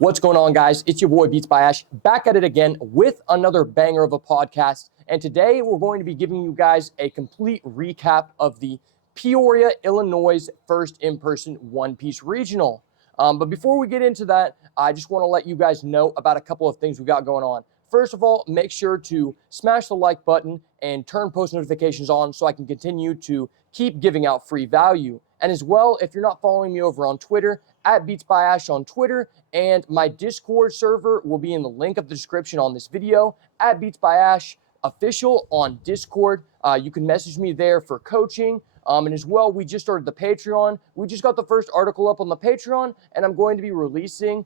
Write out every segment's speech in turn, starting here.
What's going on, guys? It's your boy Beats by Ash, back at it again with another banger of a podcast. And today we're going to be giving you guys a complete recap of the Peoria, Illinois first in-person One Piece Regional. But before we get into that, I just want to let you guys know about a couple of things we got going on. First of all, make sure to smash the like button and turn post notifications on so I can continue to keep giving out free value. And as well, if you're not following me over on Twitter, at Beats by Ash on Twitter, and my Discord server will be in the link of the description on this video, at Beats by Ash official on Discord. You can message me there for coaching. And as well, we just started the Patreon. We just got the first article up on the Patreon, and I'm going to be releasing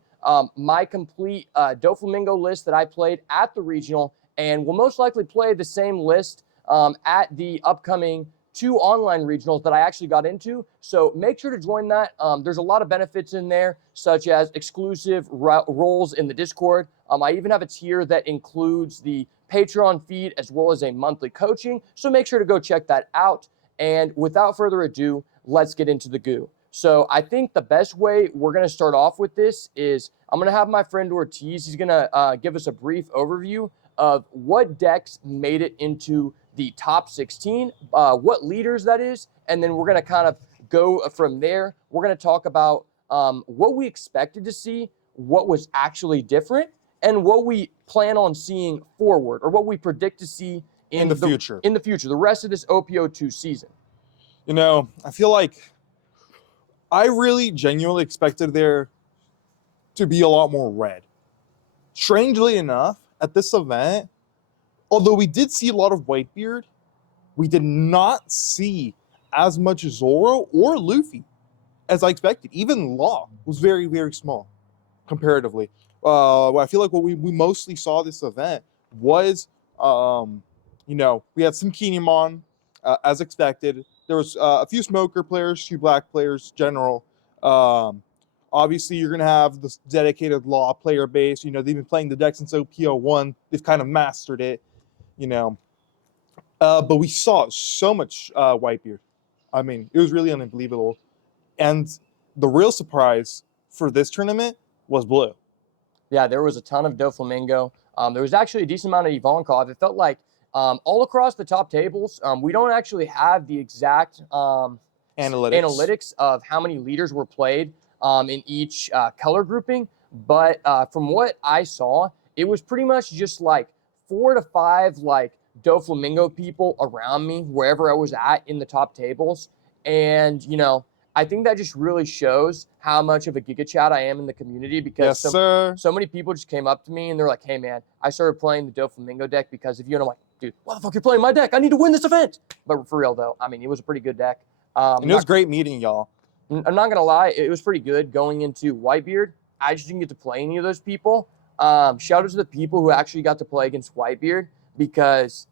my complete Doflamingo list that I played at the regional, and we'll most likely play the same list at the upcoming 2 online regionals that I actually got into. So make sure to join that. There's a lot of benefits in there, such as exclusive roles in the Discord. I even have a tier that includes the Patreon feed as well as a monthly coaching. So make sure to go check that out. And without further ado, let's get into the goo. So I think the best way we're going to start off with this is I'm going to have my friend Ortiz. He's going to give us a brief overview of what decks made it into the top 16, what leaders that is, and then we're going to kind of go from there. We're going to talk about what we expected to see, what was actually different, and what we plan on seeing forward, or what we predict to see in the future. In the future, the rest of this OPO2 season. You know, I feel like I really genuinely expected there to be a lot more red. Strangely enough, at this event, although we did see a lot of Whitebeard, we did not see as much Zoro or Luffy as I expected. Even Law was very, very small comparatively. I feel like what we mostly saw this event was, we had some Kinemon, as expected. There was a few Smoker players, 2 Black players, general. Obviously, you're going to have this dedicated Law player base. You know, they've been playing the deck since OPO1. They've kind of mastered it, But we saw so much Whitebeard. I mean, it was really unbelievable. And the real surprise for this tournament was Blue. Yeah, there was a ton of Doflamingo. There was actually a decent amount of Ivankov. It felt like all across the top tables, we don't actually have the exact analytics of how many leaders were played in each color grouping. But from what I saw, it was pretty much just like 4 to 5 like Doflamingo people around me wherever I was at in the top tables. And, I think that just really shows how much of a Giga Chat I am in the community, because so many people just came up to me and they're like, hey man, I started playing the Doflamingo deck because of you. And I'm like, dude, why the fuck you're playing my deck? I need to win this event. But for real though, I mean, it was a pretty good deck. And it was great meeting y'all. I'm not gonna lie, it was pretty good going into Whitebeard. I just didn't get to play any of those people. Shout out to the people who actually got to play against Whitebeard, because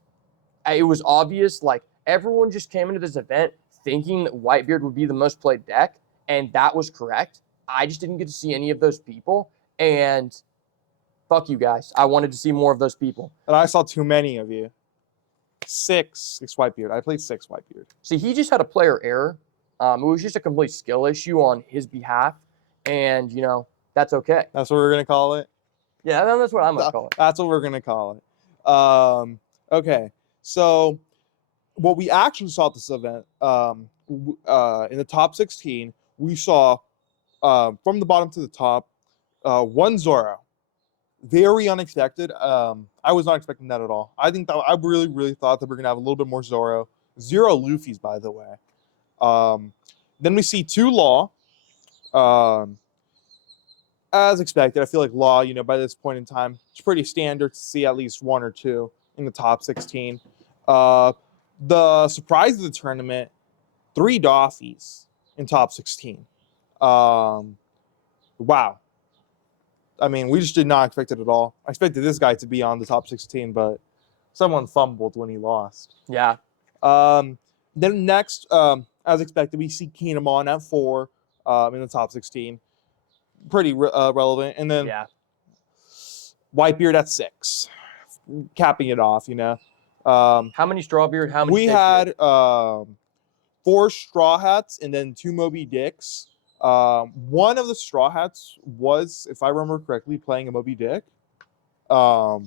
it was obvious, like, everyone just came into this event thinking that Whitebeard would be the most played deck, and that was correct. I just didn't get to see any of those people, and fuck you guys. I wanted to see more of those people. And I saw too many of you. 6 Whitebeard. I played 6 Whitebeard. See, he just had a player error. It was just a complete skill issue on his behalf, and, that's okay. That's what we're going to call it? Yeah, that's what I'm going to call it. That's what we're going to call it. Okay, so what we actually saw at this event, in the top 16, we saw, from the bottom to the top, 1 Zoro. Very unexpected. I was not expecting that at all. I really, really thought that we're going to have a little bit more Zoro. 0 Luffy's, by the way. Then we see 2 Law. As expected, I feel like Law, by this point in time, it's pretty standard to see at least 1 or 2 in the top 16. The surprise of the tournament, 3 Doffies in top 16. Wow. I mean, we just did not expect it at all. I expected this guy to be on the top 16, but someone fumbled when he lost. Yeah. Then next, as expected, we see Kinemon at 4 in the top 16. Pretty relevant. And then Whitebeard at 6, capping it off, How many Strawbeard? How many? We had 4 Straw Hats and then 2 Moby Dicks. One of the Straw Hats was, if I remember correctly, playing a Moby Dick. So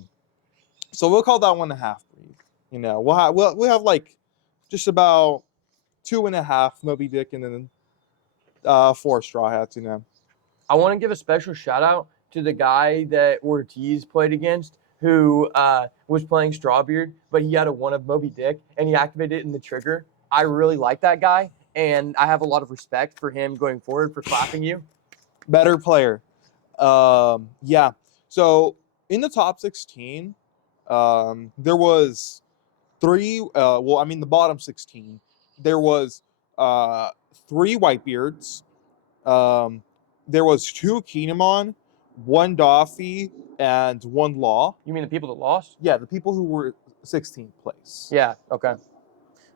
we'll call that one a half breed. You know, we'll have like just about 2.5 Moby Dick and then 4 Straw Hats. You know. I want to give a special shout out to the guy that Ortiz played against, who was playing Strawbeard, but he had a one of Moby Dick and he activated it in the trigger. I really like that guy, and I have a lot of respect for him going forward for clapping you. Better player. Yeah. So in the top 16, there was 3. The bottom 16, there was 3 Whitebeards. There was 2 Kinemon, 1 Doffy, and 1 Law. You mean the people that lost? Yeah, the people who were 16th place. Yeah, okay.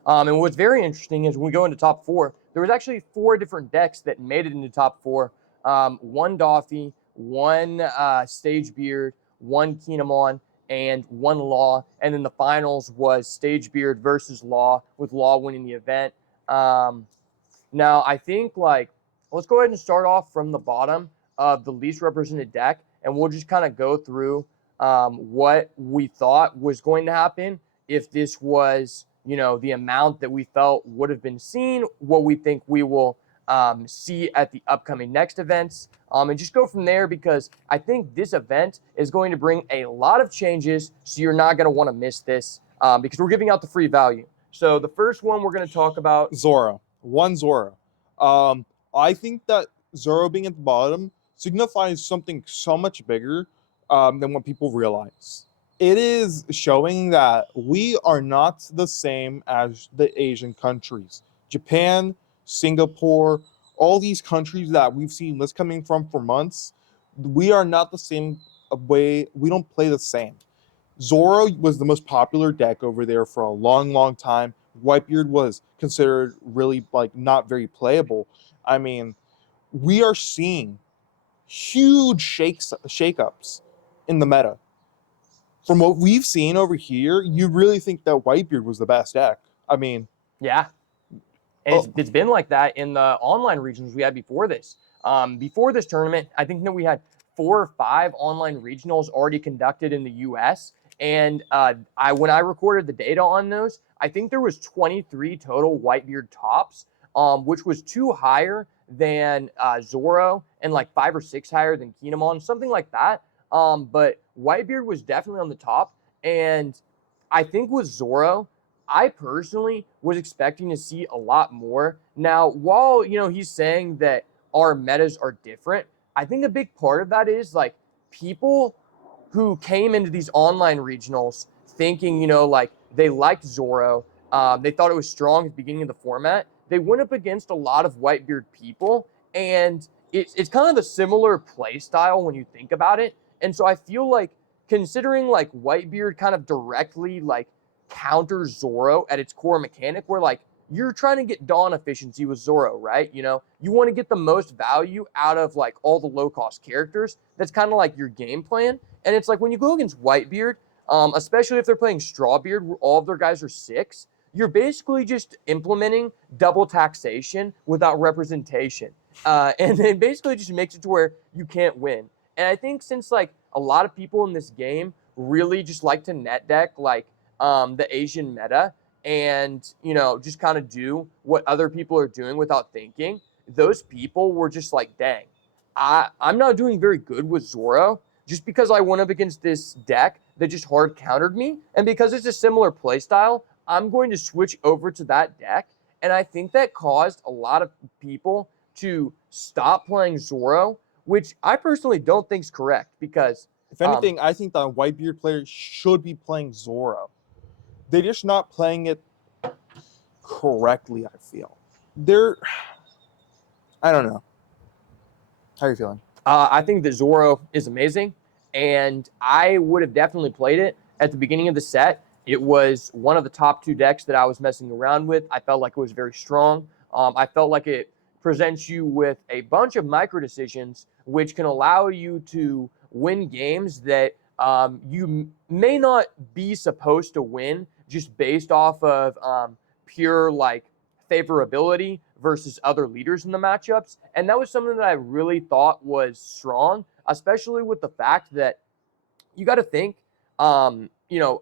And what's very interesting is when we go into top 4, there was actually 4 different decks that made it into top 4. 1 Doffy, 1 Stagebeard, 1 Kinemon, and 1 Law. And then the finals was Stagebeard versus Law, with Law winning the event. Now, I think, let's go ahead and start off from the bottom of the least represented deck, and we'll just kind of go through what we thought was going to happen if this was, the amount that we felt would have been seen, what we think we will see at the upcoming next events, and just go from there, because I think this event is going to bring a lot of changes, so you're not going to want to miss this, because we're giving out the free value. So the first one we're going to talk about... Zoro. 1 Zoro. I think that Zoro being at the bottom signifies something so much bigger than what people realize. It is showing that we are not the same as the Asian countries. Japan, Singapore, all these countries that we've seen lists coming from for months, we are not the same way. We don't play the same. Zoro was the most popular deck over there for a long, long time. Whitebeard was considered really not very playable. I mean, we are seeing huge shakeups in the meta. From what we've seen over here, you really think that Whitebeard was the best deck. I mean, yeah. And it's been like that in the online regionals we had before this. Before this tournament, I think that we had 4 or 5 online regionals already conducted in the U.S. And when I recorded the data on those, I think there was 23 total Whitebeard tops, which was 2 higher than Zoro and 5 or 6 higher than Kinemon, something like that. But Whitebeard was definitely on the top. And I think with Zoro, I personally was expecting to see a lot more. Now, while, he's saying that our metas are different, I think a big part of that is people who came into these online regionals thinking, they liked Zoro. They thought it was strong at the beginning of the format. They went up against a lot of Whitebeard people, and it's kind of a similar play style when you think about it. And so I feel like, considering Whitebeard kind of directly counters Zoro at its core mechanic, where you're trying to get Dawn efficiency with Zoro, right? You want to get the most value out of all the low cost characters. That's kind of your game plan. And it's when you go against Whitebeard, especially if they're playing Strawbeard, where all of their guys are 6, you're basically just implementing double taxation without representation. And it basically just makes it to where you can't win. And I think since a lot of people in this game really just like to net deck the Asian meta and, just kind of do what other people are doing without thinking, those people were just dang, I'm not doing very good with Zoro just because I went up against this deck that just hard countered me. And because it's a similar play style, I'm going to switch over to that deck. And I think that caused a lot of people to stop playing Zoro, which I personally don't think is correct, because if anything, I think that Whitebeard players should be playing Zoro. They're just not playing it correctly, I feel. I don't know. How are you feeling? I think that Zoro is amazing, and I would have definitely played it at the beginning of the set. It was one of the top 2 decks that I was messing around with. I felt like it was very strong. I felt like it presents you with a bunch of micro decisions, which can allow you to win games that you may not be supposed to win just based off of pure favorability versus other leaders in the matchups. And that was something that I really thought was strong, especially with the fact that you got to think, a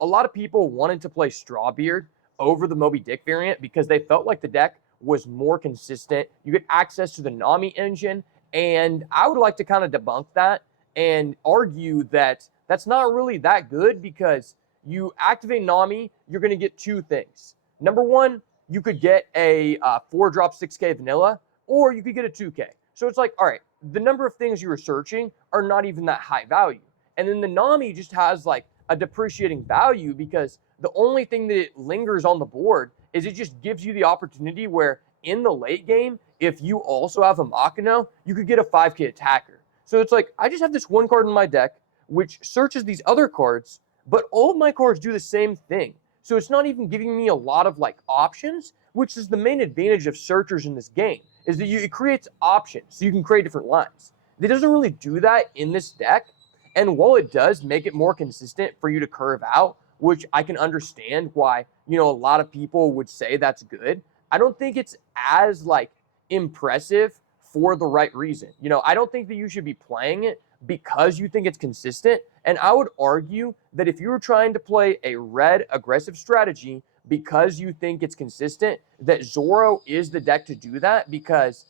lot of people wanted to play Strawbeard over the Moby Dick variant because they felt like the deck was more consistent. You get access to the Nami engine, and I would like to kind of debunk that and argue that that's not really that good because you activate Nami, you're going to get two things. Number one, you could get a 4-drop 6K vanilla, or you could get a 2K. So it's like, all right, the number of things you were searching are not even that high value. And then the Nami just has like a depreciating value because the only thing that it lingers on the board is it just gives you the opportunity where in the late game, if you also have a Makino, you could get a 5K attacker. So it's like, I just have this one card in my deck, which searches these other cards, but all of my cards do the same thing. So it's not even giving me a lot of like options, which is the main advantage of searchers in this game, is that it creates options so you can create different lines. It doesn't really do that in this deck. And while it does make it more consistent for you to curve out, which I can understand why, a lot of people would say that's good, I don't think it's as like impressive for the right reason. I don't think that you should be playing it because you think it's consistent. And I would argue that if you were trying to play a red aggressive strategy because you think it's consistent, that Zoro is the deck to do that because,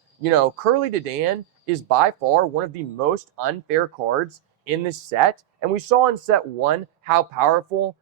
Curly Dedan is by far one of the most unfair cards in this set. And we saw in set 1 how powerful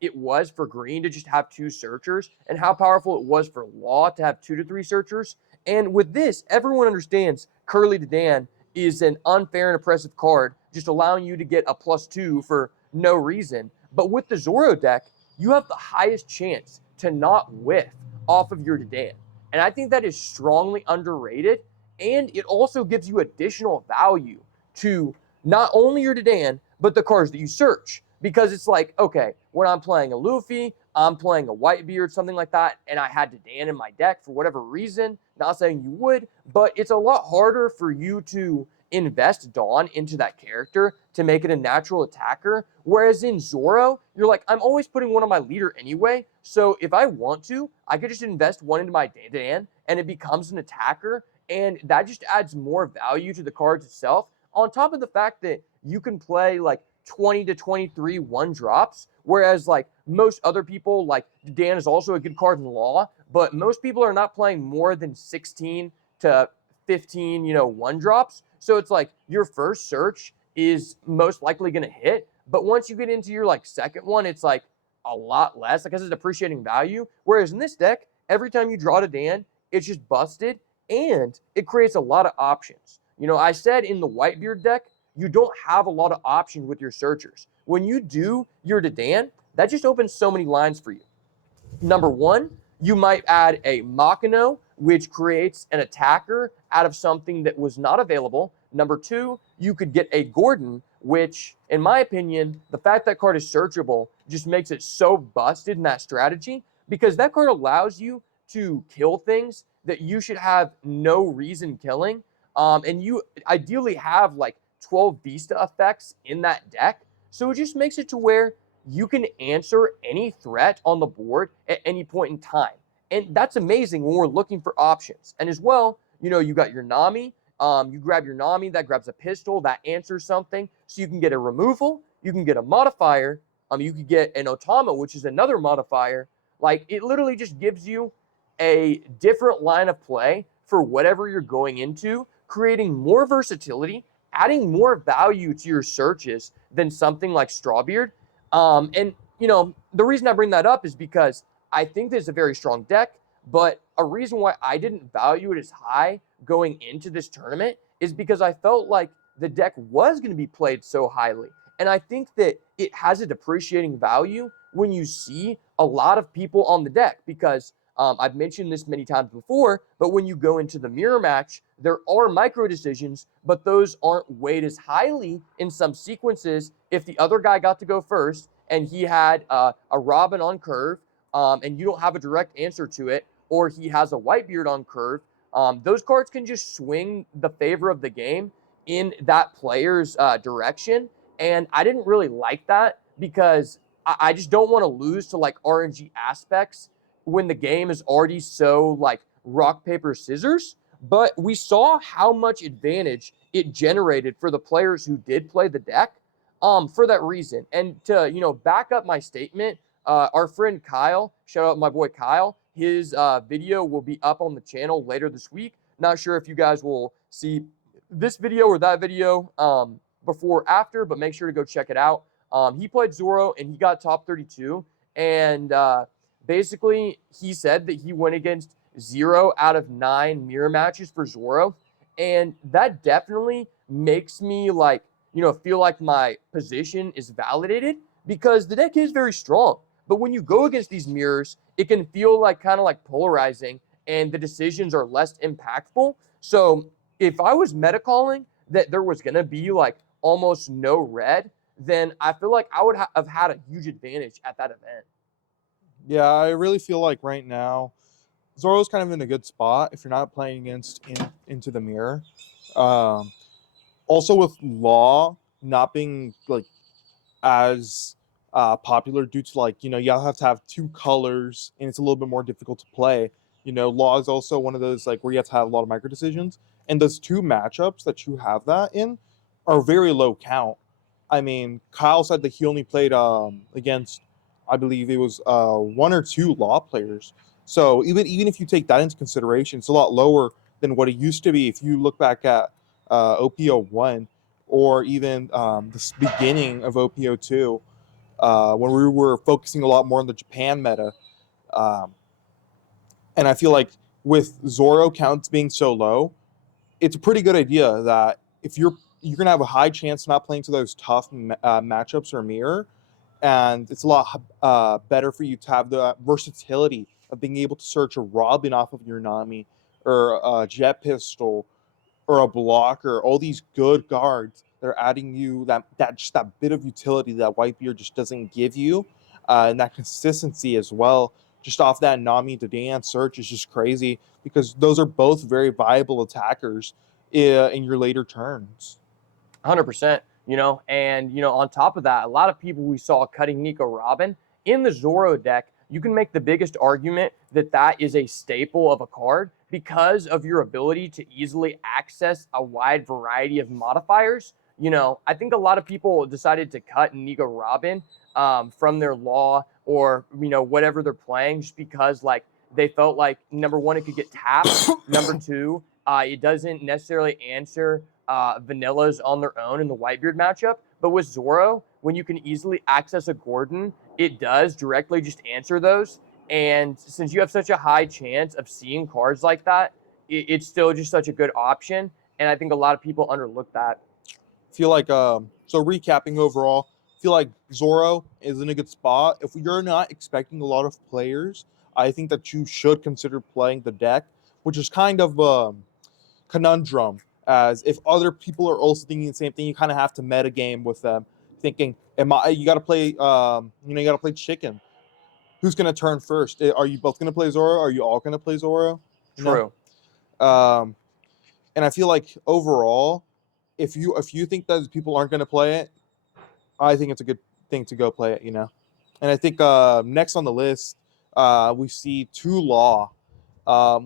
it was for green to just have 2 searchers and how powerful it was for Law to have 2 to 3 searchers. And with this, everyone understands Curly Dedan is an unfair and oppressive card, just allowing you to get a +2 for no reason. But with the Zoro deck, you have the highest chance to not whiff off of your Dedan. And I think that is strongly underrated. And it also gives you additional value to not only your Dedan, but the cards that you search. Because it's like, okay, when I'm playing a Luffy, I'm playing a Whitebeard, something like that, and I had Dedan in my deck for whatever reason, not saying you would, but it's a lot harder for you to invest Dawn into that character to make it a natural attacker. Whereas in Zoro, you're like, I'm always putting one on my leader anyway, so if I want to, I could just invest one into my Dedan, and it becomes an attacker, and that just adds more value to the cards itself, on top of the fact that you can play like 20 to 23 1-drops, whereas like most other people, like Dan is also a good card in Law, but most people are not playing more than 16 to 15, 1-drops. So it's like your first search is most likely going to hit, but once you get into your like second one, it's like a lot less because it's appreciating value. Whereas in this deck, every time you draw to Dan, it's just busted and it creates a lot of options. I said in the Whitebeard deck, you don't have a lot of options with your searchers. When you do your Dedan, that just opens so many lines for you. Number one, you might add a Makino, which creates an attacker out of something that was not available. Number two, you could get a Gordon, which, in my opinion, the fact that card is searchable just makes it so busted in that strategy because that card allows you to kill things that you should have no reason killing. And you ideally have like 12 Vista effects in that deck. So it just makes it to where you can answer any threat on the board at any point in time. And that's amazing when we're looking for options. And as well, you got your Nami. You grab your Nami, that grabs a pistol, that answers something. So you can get a removal, you can get a modifier, you could get an Otama, which is another modifier. Like, it literally just gives you a different line of play for whatever you're going into, creating more versatility, adding more value to your searches than something like Strawbeard. And the reason I bring that up is because I think this is a very strong deck, but a reason why I didn't value it as high going into this tournament is because I felt like the deck was going to be played so highly. And I think that it has a depreciating value when you see a lot of people on the deck because I've mentioned this many times before, but when you go into the mirror match, there are micro decisions, but those aren't weighed as highly in some sequences if the other guy got to go first and he had a Robin on curve and you don't have a direct answer to it, or he has a Whitebeard on curve. Those cards can just swing the favor of the game in that player's direction. And I didn't really like that because I just don't want to lose to like RNG aspects when the game is already so like rock, paper, scissors, but we saw how much advantage it generated for the players who did play the deck for that reason. And to, back up my statement, our friend Kyle, shout out my boy Kyle, his video will be up on the channel later this week. Not sure if you guys will see this video or that video before or after, but make sure to go check it out. He played Zoro and he got top 32. And basically, he said that he went against 0 out of 9 mirror matches for Zoro. And that definitely makes me feel like my position is validated because the deck is very strong. But when you go against these mirrors, it can feel kind of polarizing and the decisions are less impactful. So if I was meta calling that there was going to be almost no red, then I feel like I would have had a huge advantage at that event. Yeah, I really feel like right now Zoro's kind of in a good spot if you're not playing against into the mirror. Also with Law not being as popular due to you have to have 2 colors and it's a little bit more difficult to play. Law is also one of those where you have to have a lot of micro decisions, and those 2 matchups that you have that in are very low count. I mean, Kyle said that he only played against, I believe it was 1 or 2 Law players. So even if you take that into consideration, it's a lot lower than what it used to be. If you look back at OPO1 or even the beginning of OPO2, when we were focusing a lot more on the Japan meta. And I feel like with Zoro counts being so low, it's a pretty good idea that if you're going to have a high chance of not playing to those tough matchups or mirror, and it's a lot better for you to have the versatility of being able to search a Robin off of your Nami or a Jet Pistol or a blocker, all these good guards that are adding you that bit of utility that Whitebeard just doesn't give you, and that consistency as well. Just off that Nami to Dan search is just crazy because those are both very viable attackers in your later turns. 100%, and on top of that, a lot of people we saw cutting Nico Robin in the Zoro deck. You can make the biggest argument that that is a staple of a card because of your ability to easily access a wide variety of modifiers. I think a lot of people decided to cut Nico Robin from their Law or, whatever they're playing just because, they felt like, number one, it could get tapped. Number two, it doesn't necessarily answer vanillas on their own in the Whitebeard matchup. But with Zoro, when you can easily access a Gordon, it does directly just answer those. And since you have such a high chance of seeing cards like that, it's still just such a good option. And I think a lot of people underlook that. Feel like so recapping overall, feel like Zoro is in a good spot. If you're not expecting a lot of players, I think that you should consider playing the deck, which is kind of a conundrum. As if other people are also thinking the same thing, you kind of have to meta game with them, thinking, you got to play, you got to play chicken. Who's going to turn first? Are you both going to play Zoro? Are you all going to play Zoro? True. And I feel like overall, if you think that people aren't going to play it, I think it's a good thing to go play it, And I think next on the list, we see 2 Law,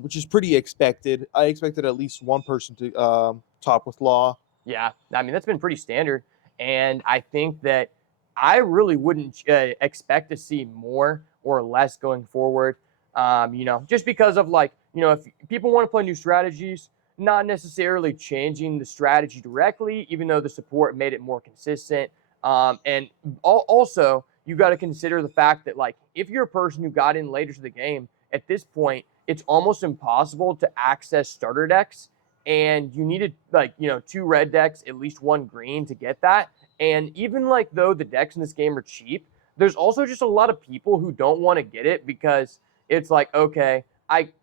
which is pretty expected. I expected at least one person to top with Law. Yeah, I mean, that's been pretty standard. And I think that I really wouldn't expect to see more or less going forward, just because of if people want to play new strategies, not necessarily changing the strategy directly, even though the support made it more consistent. And also, you got to consider the fact that if you're a person who got in later to the game, at this point, it's almost impossible to access starter decks. And you needed 2 red decks, at least 1 green to get that. And even though the decks in this game are cheap, there's also just a lot of people who don't want to get it because it's okay,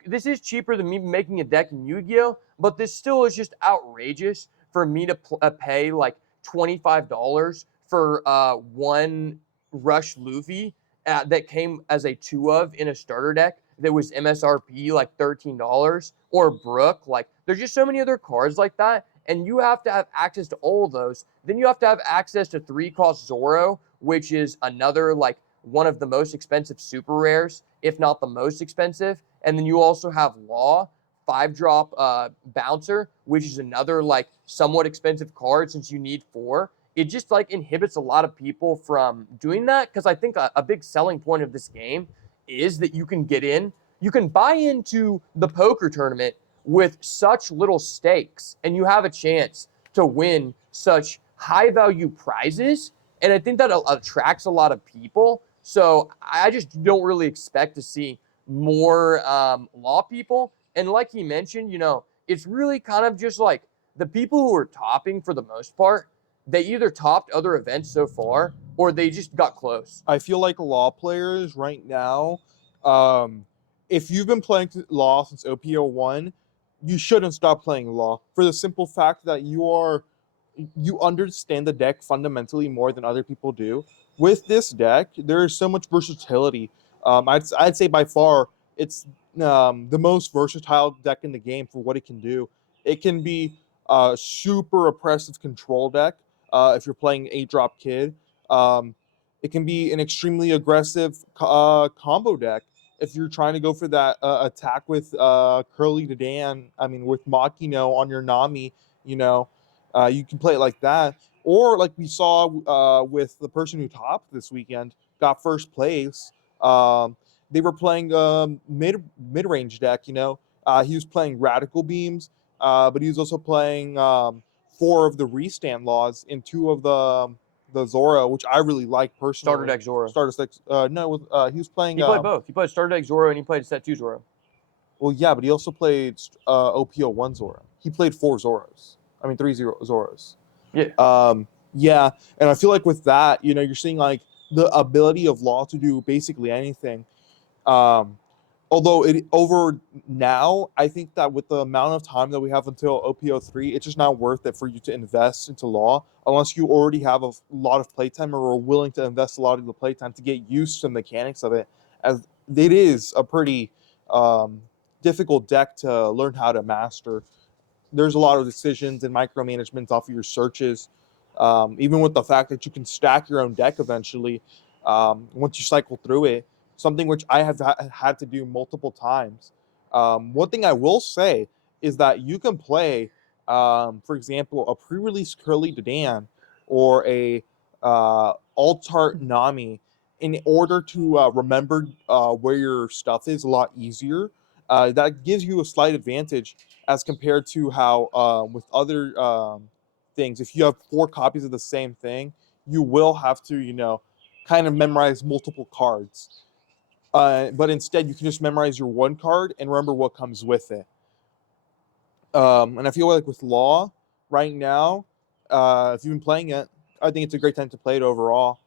this is cheaper than me making a deck in Yu-Gi-Oh, but this still is just outrageous for me to pay $25 for 1 Rush Luffy that came as a 2 of in a starter deck that was MSRP $13, or Brook. There's just so many other cards like that, and you have to have access to all of those. Then you have to have access to 3-cost Zoro, which is another one of the most expensive super rares if not the most expensive. And then you also have Law, 5-drop Bouncer, which is another like somewhat expensive card since you need 4. It just like inhibits a lot of people from doing that, because I think a big selling point of this game is that you can get in, you can buy into the poker tournament with such little stakes, and you have a chance to win such high value prizes. And I think that attracts a lot of people. So I just don't really expect to see more Law people. And like he mentioned, it's really kind of just like the people who are topping for the most part, they either topped other events so far or they just got close. I feel like Law players right now, if you've been playing Law since OPO 1, you shouldn't stop playing Law for the simple fact that you understand the deck fundamentally more than other people do. With this deck, there is so much versatility. I'd say by far it's the most versatile deck in the game for what it can do. It can be a super oppressive control deck if you're playing 8-drop Kid. It can be an extremely aggressive combo deck if you're trying to go for that attack with Curly Dedan. I mean, with Makino on your Nami, you can play it like that. Or like we saw with the person who topped this weekend, got first place. They were playing mid range deck. He was playing Radical Beams, but he was also playing 4 of the restand laws in 2 of the Zoro, which I really like personally. Starter deck Zoro. Starter deck. No, he was playing. He played both. He played starter deck Zoro and he played set 2 Zoro. Well, yeah, but he also played OPO 1 Zoro. He played 4 Zoros. I mean, 3 Zoros. Yeah. Yeah, and I feel like with that, you're seeing like the ability of Law to do basically anything. Although over now, I think that with the amount of time that we have until OPO 3, it's just not worth it for you to invest into Law unless you already have a lot of playtime or are willing to invest a lot of the playtime to get used to the mechanics of it, as it is a pretty difficult deck to learn how to master. There's a lot of decisions and micromanagements off of your searches, even with the fact that you can stack your own deck eventually once you cycle through it, something which I have had to do multiple times. One thing I will say is that you can play, for example, a pre-release Curly Dedan or a Altart Nami in order to remember where your stuff is a lot easier. That gives you a slight advantage as compared to how with other things, if you have 4 copies of the same thing, you will have to, kind of memorize multiple cards. But instead, you can just memorize your 1 card and remember what comes with it. And I feel like with Law right now, if you've been playing it, I think it's a great time to play it overall.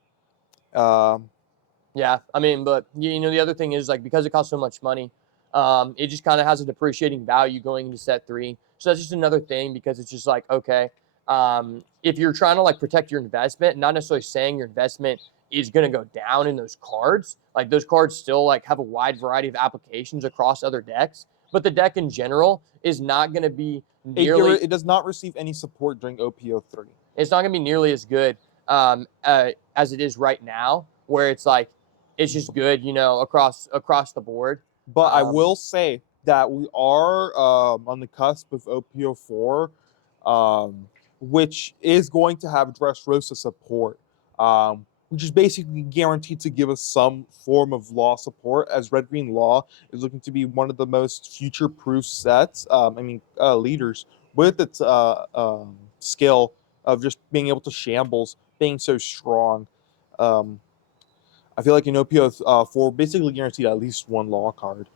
Yeah, I mean, but the other thing is like because it costs so much money, it just kind of has a depreciating value going into set 3. So that's just another thing, because it's just like, okay, if you're trying to like protect your investment, not necessarily saying your investment is going to go down in those cards. Like those cards still like have a wide variety of applications across other decks, but the deck in general is not going to be nearly. It does not receive any support during OPO 3. It's not going to be nearly as good as it is right now, where it's like it's just good, across the board. But I will say that we are on the cusp of OPO 4, which is going to have Dressrosa support, which is basically guaranteed to give us some form of Law support, as Red Green Law is looking to be one of the most future-proof sets, leaders, with its skill of just being able to shambles, being so strong. I feel like in OPO 4, basically guaranteed at least 1 Law card.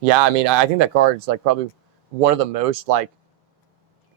Yeah, I mean, I think that card is like probably one of the most like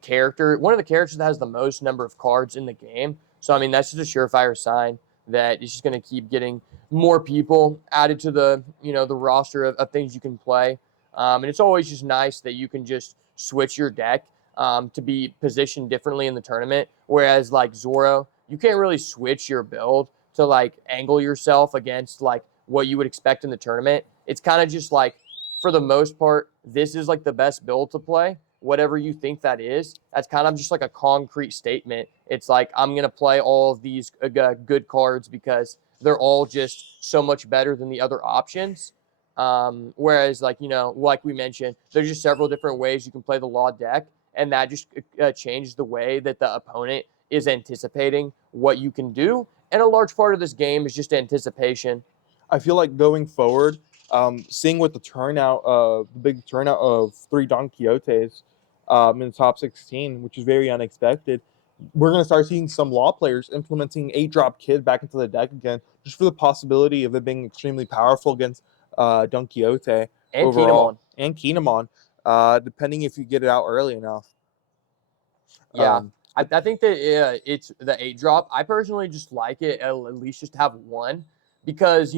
one of the characters that has the most number of cards in the game. So I mean, that's just a surefire sign that it's just going to keep getting more people added to the the roster of things you can play. And it's always just nice that you can just switch your deck to be positioned differently in the tournament. Whereas like Zoro, you can't really switch your build to like angle yourself against like what you would expect in the tournament. It's kind of just like, for the most part, this is like the best build to play. whatever you think that is, that's kind of just like a concrete statement. It's like, I'm going to play all of these good cards because they're all just so much better than the other options. Whereas, like, like we mentioned, there's just several different ways you can play the Law deck, and that just changes the way that the opponent is anticipating what you can do. And a large part of this game is just anticipation. I feel like going forward, seeing with the big turnout of 3 Don Quixotes in the top 16, which is very unexpected, we're going to start seeing some Law players implementing 8-drop Kid back into the deck again, just for the possibility of it being extremely powerful against Don Quixote And overall. Kinemon. And Kinemon, depending if you get it out early enough. Yeah. I think that it's the 8-drop. I personally just like it at least just to have one because,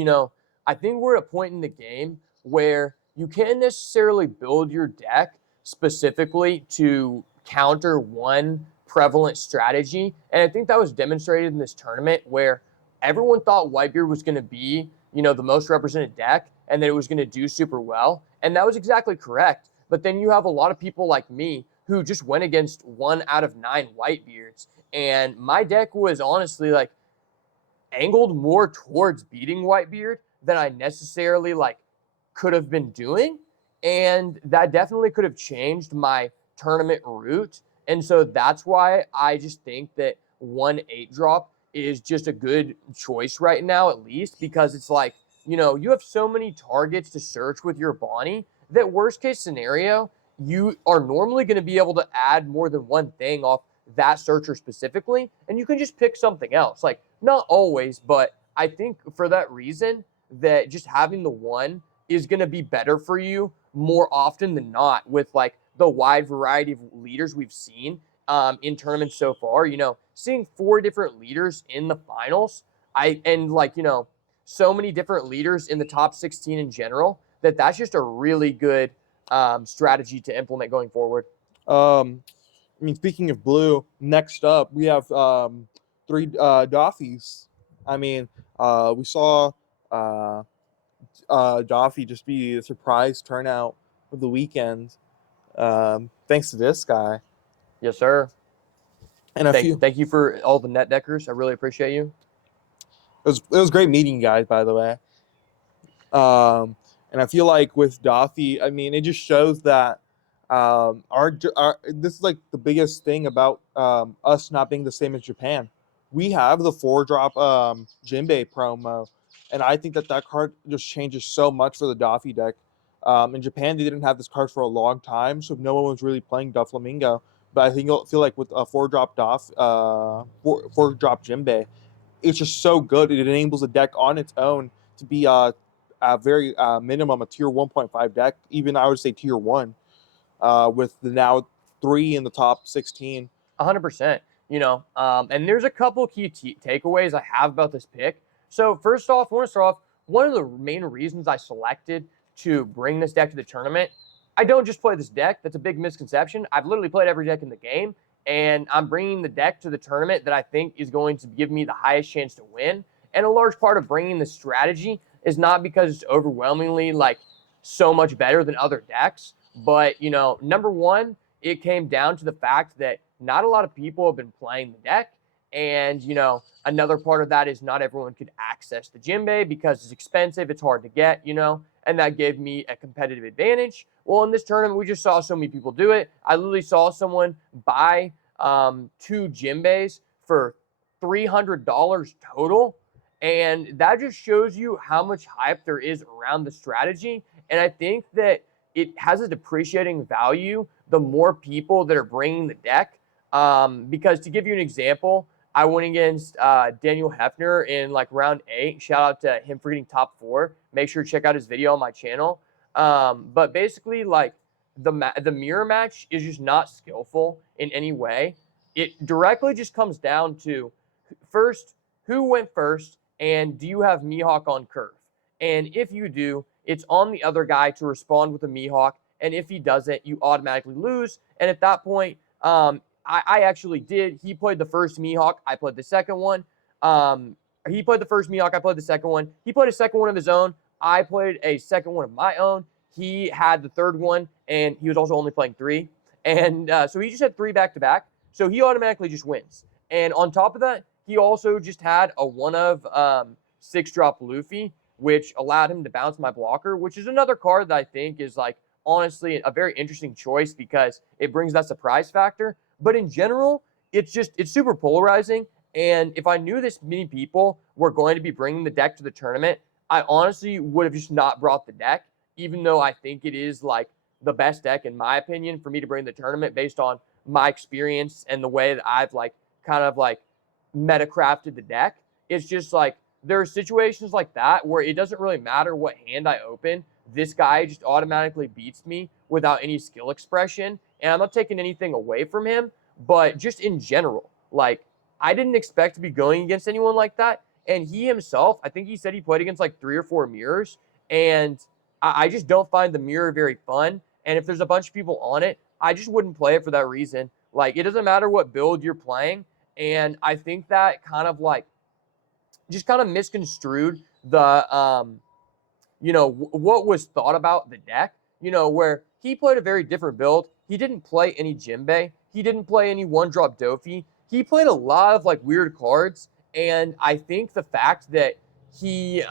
I think we're at a point in the game where you can't necessarily build your deck specifically to counter one prevalent strategy. And I think that was demonstrated in this tournament where everyone thought Whitebeard was going to be, the most represented deck and that it was going to do super well. And that was exactly correct. But then you have a lot of people like me who just went against 1 out of 9 Whitebeards. And my deck was honestly like angled more towards beating Whitebeard than I necessarily like could have been doing. And that definitely could have changed my tournament route. And so that's why I just think that 1 8-drop is just a good choice right now, at least, because it's like, you have so many targets to search with your Bonnie that worst case scenario, you are normally going to be able to add more than one thing off that searcher specifically, and you can just pick something else. Like, not always, but I think for that reason that just having the 1 is going to be better for you more often than not with like the wide variety of leaders we've seen in tournaments so far. Seeing 4 different leaders in the finals, so many different leaders in the top 16 in general, that's just a really good strategy to implement going forward. Speaking of blue, next up we have 3 Doffies. We saw Doffy just be a surprise turnout of the weekend, thanks to this guy. Yes, sir. And thank you for all the net deckers. I really appreciate you. It was great meeting you guys, by the way. And I feel like with Doffy, it just shows that this is like the biggest thing about us not being the same as Japan. We have the 4-drop Jinbei promo, and I think that card just changes so much for the Doffy deck. In Japan, they didn't have this card for a long time, so no one was really playing Doflamingo. But I feel like with a 4-drop 4-drop Jinbei, it's just so good. It enables a deck on its own to be a very minimum a tier 1.5 deck, even I would say tier 1, with the now 3 in the top 16. 100%. And there's a couple key takeaways I have about this pick. So first off, I want to start off, one of the main reasons I selected to bring this deck to the tournament, I don't just play this deck. That's a big misconception. I've literally played every deck in the game, and I'm bringing the deck to the tournament that I think is going to give me the highest chance to win. And a large part of bringing this strategy is not because it's overwhelmingly like so much better than other decks, but number one, it came down to the fact that not a lot of people have been playing the deck. And, another part of that is not everyone could access the Jinbei because it's expensive, it's hard to get, and that gave me a competitive advantage. Well, in this tournament, we just saw so many people do it. I literally saw someone buy 2 Jinbeis for $300 total. And that just shows you how much hype there is around the strategy. And I think that it has a depreciating value the more people that are bringing the deck. Because to give you an example, I went against Daniel Hefner in like round 8. Shout out to him for getting top 4. Make sure to check out his video on my channel. But basically, like the mirror match is just not skillful in any way. It directly just comes down to first, who went first, and do you have Mihawk on curve? And if you do, it's on the other guy to respond with a Mihawk. And if he doesn't, you automatically lose. And at that point, I actually did. He played the first Mihawk. I played the second one. He played the first Mihawk. I played the second one. He played a second one of his own. I played a second one of my own. He had the third one, and he was also only playing 3. And so he just had 3 back-to-back. So he automatically just wins. And on top of that, he also just had a 1 of 6-drop Luffy, which allowed him to bounce my blocker, which is another card that I think is like honestly a very interesting choice because it brings that surprise factor. But in general, it's super polarizing. And if I knew this many people were going to be bringing the deck to the tournament, I honestly would have just not brought the deck, even though I think it is like the best deck in my opinion for me to bring the tournament based on my experience and the way that I've like kind of like meta crafted the deck. It's just like there are situations like that where it doesn't really matter what hand I open. This guy just automatically beats me without any skill expression. And I'm not taking anything away from him, but just in general, like I didn't expect to be going against anyone like that. And he himself, I think he said he played against like 3 or 4 mirrors. And I just don't find the mirror very fun. And if there's a bunch of people on it, I just wouldn't play it for that reason. Like, it doesn't matter what build you're playing. And I think that kind of like just kind of misconstrued the, what was thought about the deck, where he played a very different build. He didn't play any Jinbei. He didn't play any 1-drop Dofi. He played a lot of like weird cards. And I think the fact that he,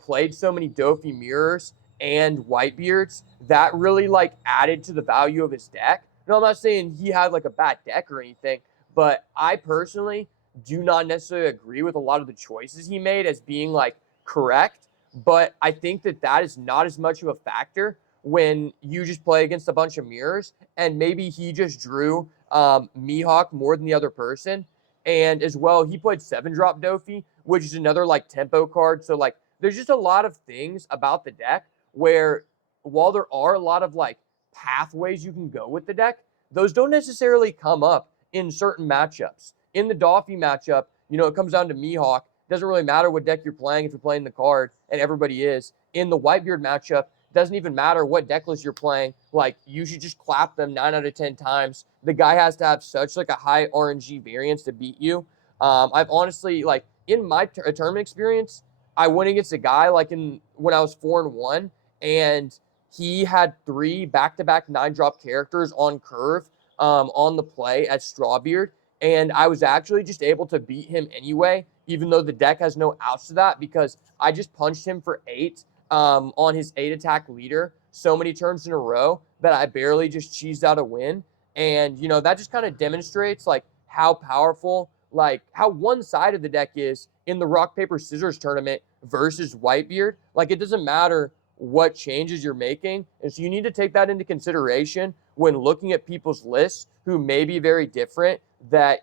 played so many Dofi mirrors and Whitebeards, that really like added to the value of his deck. No, I'm not saying he had like a bad deck or anything, but I personally do not necessarily agree with a lot of the choices he made as being like correct. But I think that is not as much of a factor when you just play against a bunch of mirrors and maybe he just drew Mihawk more than the other person. And as well, he played 7-drop Dofi, which is another like tempo card. So like there's just a lot of things about the deck where while there are a lot of like pathways you can go with the deck, those don't necessarily come up in certain matchups. In the Dofi matchup, it comes down to Mihawk. Doesn't really matter what deck you're playing if you're playing the card, and everybody is. In the Whitebeard matchup, doesn't even matter what deck list you're playing. Like, you should just clap them 9 out of 10 times. The guy has to have such like a high RNG variance to beat you. I've honestly, like, in my tournament experience, I went against a guy like when I was 4-1, and he had 3 back-to-back 9-drop characters on curve on the play at Strawbeard. And I was actually just able to beat him anyway, even though the deck has no outs to that, because I just punched him for 8 on his 8-attack leader so many turns in a row that I barely just cheesed out a win. And, that just kind of demonstrates, like, how powerful, like, how one-sided the deck is in the rock, paper, scissors tournament versus Whitebeard. Like, it doesn't matter what changes you're making. And so you need to take that into consideration when looking at people's lists who may be very different. That,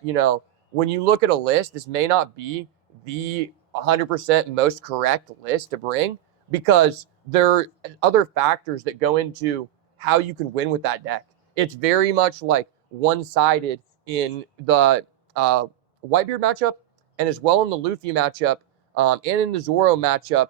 when you look at a list, this may not be the 100% most correct list to bring because there are other factors that go into how you can win with that deck. It's very much like one-sided in the Whitebeard matchup and as well in the Luffy matchup and in the Zoro matchup.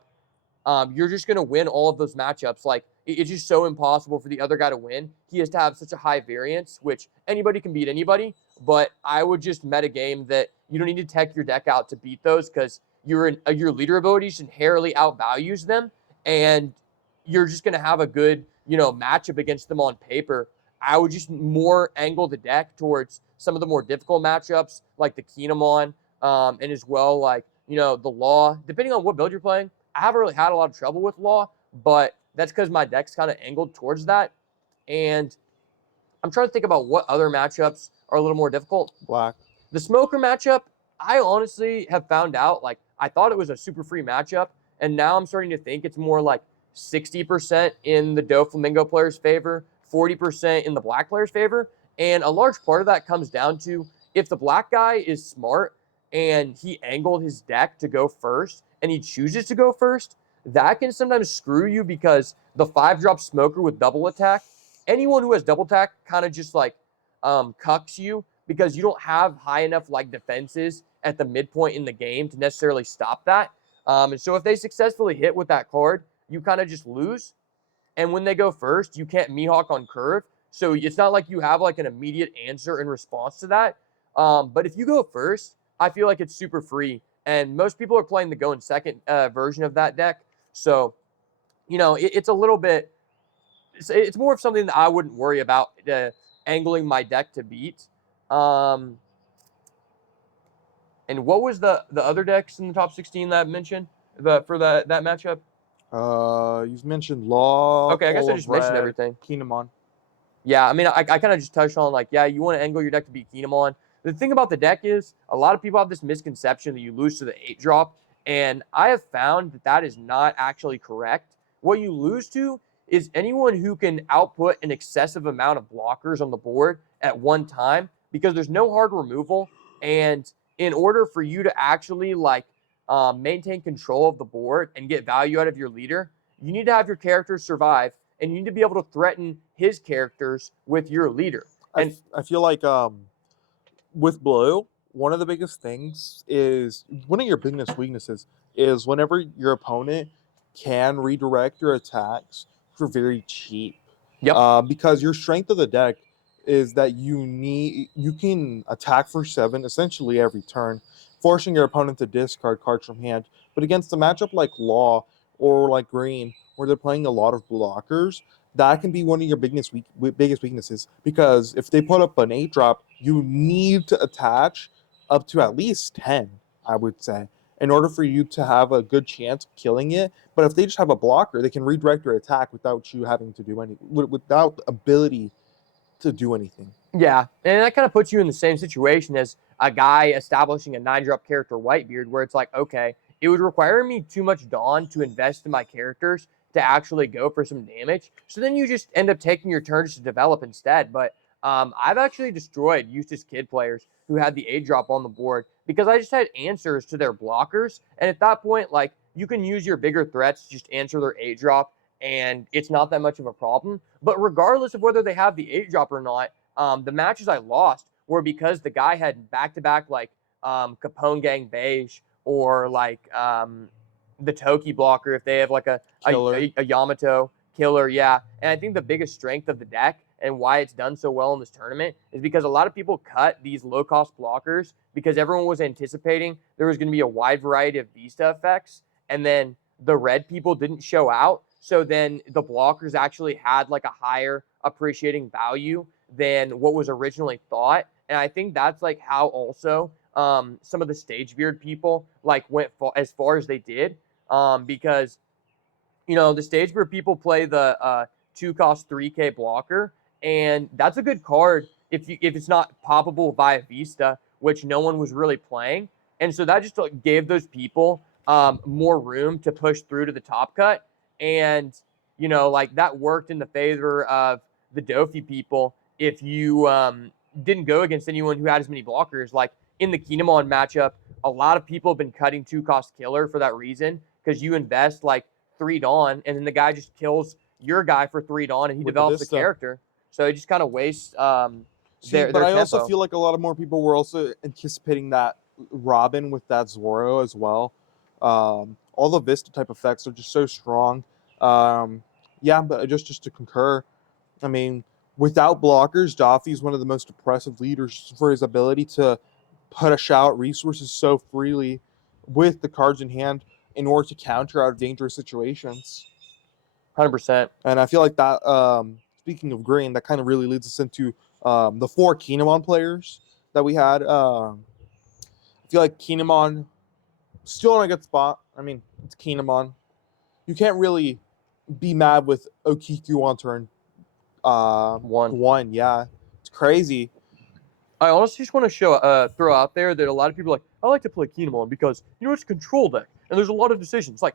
You're just going to win all of those matchups. Like, it's just so impossible for the other guy to win. He has to have such a high variance, which anybody can beat anybody. But I would just meta game that you don't need to tech your deck out to beat those because your leader abilities inherently outvalues them. And you're just going to have a good, matchup against them on paper. I would just more angle the deck towards some of the more difficult matchups like the Kinemon and as well like, the Law. Depending on what build you're playing, I haven't really had a lot of trouble with Law, but that's because my deck's kind of angled towards that. And I'm trying to think about what other matchups are a little more difficult. Black. The Smoker matchup, I honestly have found out, like, I thought it was a super free matchup, and now I'm starting to think it's more like 60% in the Doflamingo player's favor, 40% in the black player's favor. And a large part of that comes down to if the black guy is smart and he angled his deck to go first and he chooses to go first, that can sometimes screw you because the 5-drop Smoker with double attack, anyone who has double attack kind of just like cucks you because you don't have high enough like defenses at the midpoint in the game to necessarily stop that. And so if they successfully hit with that card, you kind of just lose. And when they go first, you can't Mihawk on curve. So it's not like you have like an immediate answer in response to that. But if you go first, I feel like it's super free. And most people are playing the go in second version of that deck. So, it's a little bit, it's more of something that I wouldn't worry about angling my deck to beat. And what was the other decks in the top 16 that I mentioned for that matchup? You've mentioned Law, Okay, I guess Pull I of just mentioned Red, everything. Kinemon. Yeah, I mean, I kind of just touched on like, yeah, you want to angle your deck to beat Kinemon. The thing about the deck is a lot of people have this misconception that you lose to the 8-drop, and I have found that that is not actually correct. What you lose to is anyone who can output an excessive amount of blockers on the board at one time because there's no hard removal, and in order for you to actually like maintain control of the board and get value out of your leader, you need to have your characters survive and you need to be able to threaten his characters with your leader. And I feel like with Blue, one of the biggest things is one of your biggest weaknesses is whenever your opponent can redirect your attacks for very cheap. Yep. Because your strength of the deck is that you can attack for 7 essentially every turn, forcing your opponent to discard cards from hand. But against a matchup like Law or like Green, where they're playing a lot of blockers, that can be one of your biggest weaknesses, because if they put up an 8-drop, you need to attach up to at least 10, I would say, in order for you to have a good chance of killing it. But if they just have a blocker, they can redirect your attack without you having to do without ability to do anything. yeah, and that kind of puts you in the same situation as a guy establishing a 9-drop character Whitebeard, where it's like, okay, it would require me too much Dawn to invest in my characters to actually go for some damage. So then you just end up taking your turns to develop instead. But I've actually destroyed Eustace Kid players who had the 8-drop on the board because I just had answers to their blockers. And at that point, like, you can use your bigger threats to just answer their 8-drop, and it's not that much of a problem. But regardless of whether they have the 8-drop or not, the matches I lost were because the guy had back-to-back like Capone Gang Beige or like the Toki blocker if they have like a Yamato killer. Yeah. And I think the biggest strength of the deck and why it's done so well in this tournament is because a lot of people cut these low-cost blockers because everyone was anticipating there was going to be a wide variety of Vista effects, and then the red people didn't show out. So then the blockers actually had like a higher appreciating value than what was originally thought. And I think that's like how also some of the stage beard people like went as far as they did, because the stage beard people play the 2-cost 3K blocker, and that's a good card if it's not poppable via Vista, which no one was really playing. And so that just like, gave those people more room to push through to the top cut, and like that worked in the favor of the Dofi people if you didn't go against anyone who had as many blockers. Like in the Kinemon matchup, a lot of people have been cutting 2-cost killer for that reason, because you invest like 3 Dawn, and then the guy just kills your guy for 3 Dawn, and he develops the character. So it just kind of wastes their But I tempo. also feel like a lot of more people were also anticipating that Robin with that Zoro as well. All the Vista type effects are just so strong. But just to concur, I mean, without blockers, Doffy is one of the most oppressive leaders for his ability to push out resources so freely with the cards in hand in order to counter out of dangerous situations. 100%. And I feel like that, speaking of green, that kind of really leads us into the 4 Kinemon players that we had. I feel like Kinemon still in a good spot. I mean, it's Kinemon. You can't really be mad with Okiku on turn 1. Yeah, it's crazy. I honestly just want to throw out there that a lot of people are like, I like to play Kinemon because it's a control deck and there's a lot of decisions. Like,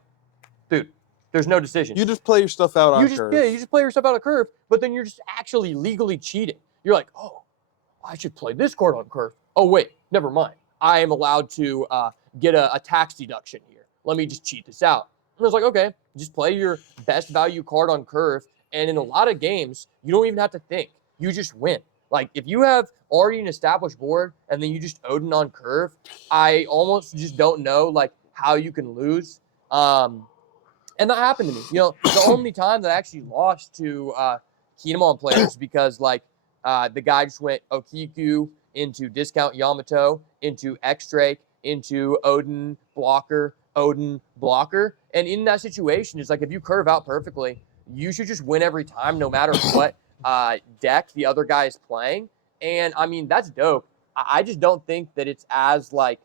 dude, there's no decision. You just play your stuff out on curve. Yeah, you just play your stuff out of curve, but then you're just actually legally cheating. You're like, oh, I should play this card on curve. Oh wait, never mind. I am allowed to get a tax deduction here. Let me just cheat this out. And I was like, okay, just play your best value card on curve. And in a lot of games, you don't even have to think. You just win. Like, if you have already an established board and then you just Odin on curve, I almost just don't know, like, how you can lose. And that happened to me. The only time that I actually lost to Kinemon players because, like, the guy just went Okiku into discount Yamato, into X-Drake, into Odin blocker. And in that situation, it's like if you curve out perfectly, you should just win every time, no matter what deck the other guy is playing. And I mean, that's dope. I just don't think that it's as like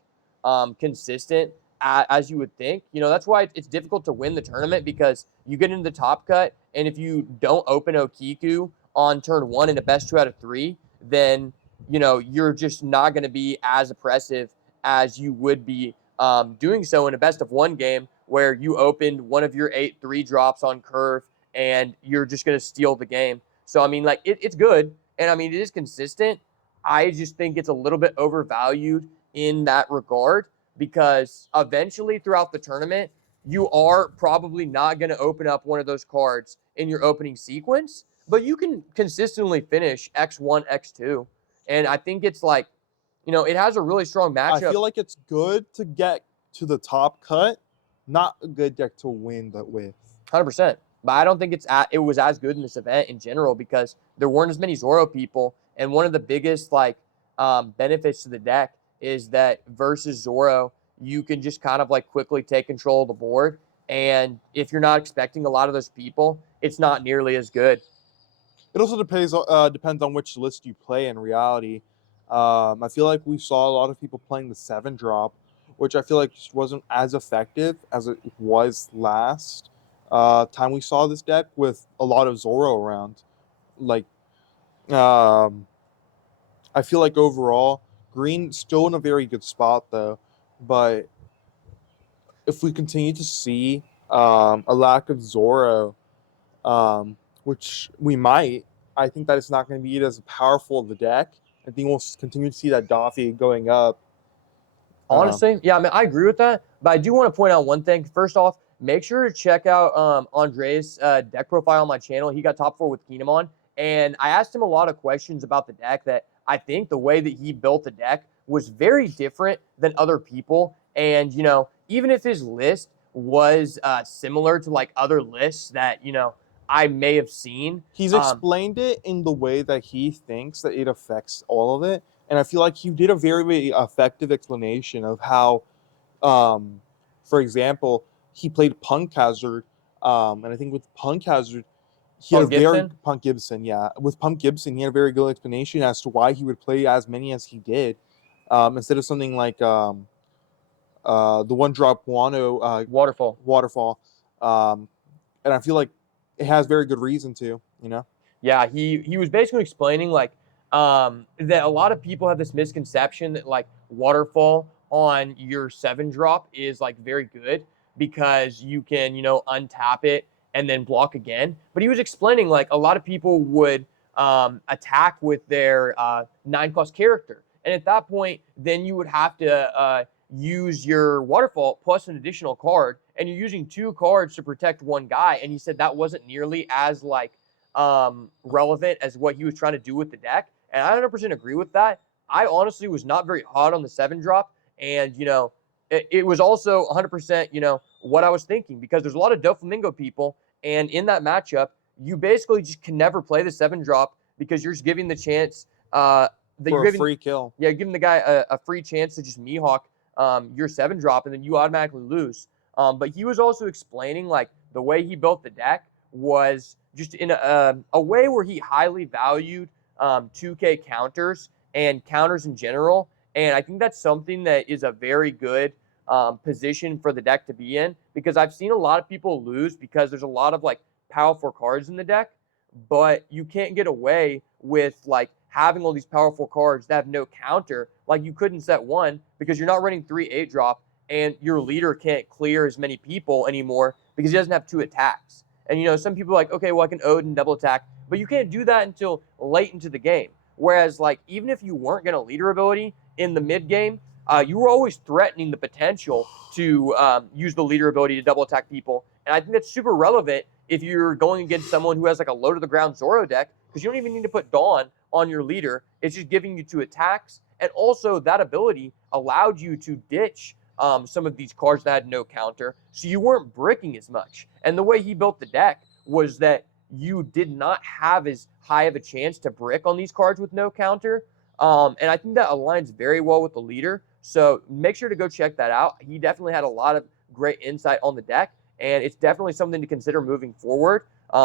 consistent as you would think. You know, that's why it's difficult to win the tournament, because you get into the top cut, and if you don't open Okiku on turn 1 in a best 2 out of 3, then you know you're just not going to be as impressive as you would be doing so in a best of 1 game where you opened one of your 8 3-drops on curve and you're just going to steal the game. So I mean, like it's good, and I mean it is consistent. I just think it's a little bit overvalued in that regard, because eventually throughout the tournament, you are probably not going to open up one of those cards in your opening sequence, but you can consistently finish X1, X2. And I think it's like, you know, it has a really strong matchup. I feel like it's good to get to the top cut, not a good deck to win that with. 100%. But I don't think it was as good in this event in general, because there weren't as many Zoro people. And one of the biggest like benefits to the deck is that versus Zoro, you can just kind of like quickly take control of the board. And if you're not expecting a lot of those people, it's not nearly as good. It also depends on which list you play in reality. I feel like we saw a lot of people playing the 7-drop, which I feel like just wasn't as effective as it was last time we saw this deck with a lot of Zoro around. Like, I feel like overall, green still in a very good spot though, but if we continue to see a lack of Zoro, which we might, I think that it's not going to be as powerful of the deck. I think we'll continue to see that Doffy going up. Honestly, yeah, I mean, I agree with that, but I do want to point out one thing. First off, make sure to check out Andre's deck profile on my channel. He got top 4 with Kinemon, and I asked him a lot of questions about the deck that I think the way that he built the deck was very different than other people. And, you know, even if his list was similar to like other lists that, you know, I may have seen. He's explained it in the way that he thinks that it affects all of it. And I feel like he did a very, very effective explanation of how, for example, he played Punk Hazard. And I think with Punk Hazard, he had a very Punk Gibson, yeah. With Punk Gibson, he had a very good explanation as to why he would play as many as he did, instead of something like the 1-drop Wano Waterfall. And I feel like it has very good reason to, you know. Yeah, he was basically explaining like that a lot of people have this misconception that like Waterfall on your 7-drop is like very good because you can, you know, untap it and then block again. But he was explaining like a lot of people would attack with their 9-cost character, and at that point, then you would have to use your Waterfall plus an additional card, and you're using 2 cards to protect 1 guy. And he said that wasn't nearly as like relevant as what he was trying to do with the deck. And I 100% agree with that. I honestly was not very hot on the 7-drop, and you know, it was also 100%, you know, what I was thinking, because there's a lot of Doflamingo people, and in that matchup, you basically just can never play the 7-drop because you're just giving the chance that you're giving free kill. Yeah, giving the guy a free chance to just Mihawk your 7-drop, and then you automatically lose. But he was also explaining like the way he built the deck was just in a way where he highly valued 2K counters and counters in general. And I think that's something that is a very good position for the deck to be in, because I've seen a lot of people lose because there's a lot of like powerful cards in the deck, but you can't get away with like having all these powerful cards that have no counter. Like you couldn't set 1 because you're not running 3 8-drop, and your leader can't clear as many people anymore because he doesn't have 2 attacks. And you know, some people are like, okay, well I can Odin double attack, but you can't do that until late into the game. Whereas like even if you weren't going to leader ability in the mid game, you were always threatening the potential to use the leader ability to double attack people. And I think that's super relevant if you're going against someone who has like a low to the ground Zoro deck, because you don't even need to put Dawn on your leader. It's just giving you 2 attacks. And also that ability allowed you to ditch some of these cards that had no counter, so you weren't bricking as much. And the way he built the deck was that you did not have as high of a chance to brick on these cards with no counter. And I think that aligns very well with the leader. So make sure to go check that out. He definitely had a lot of great insight on the deck, and it's definitely something to consider moving forward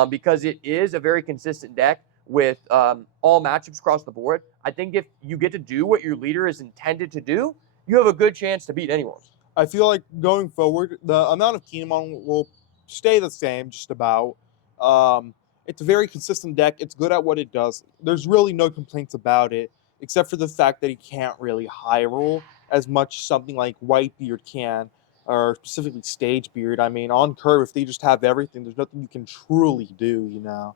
because it is a very consistent deck with all matchups across the board. I think if you get to do what your leader is intended to do, you have a good chance to beat anyone. I feel like going forward, the amount of Kinemon will stay the same, just about. It's a very consistent deck. It's good at what it does. There's really no complaints about it, except for the fact that he can't really high roll as much something like Whitebeard can, or specifically Stagebeard. I mean, on curve, if they just have everything, there's nothing you can truly do, you know.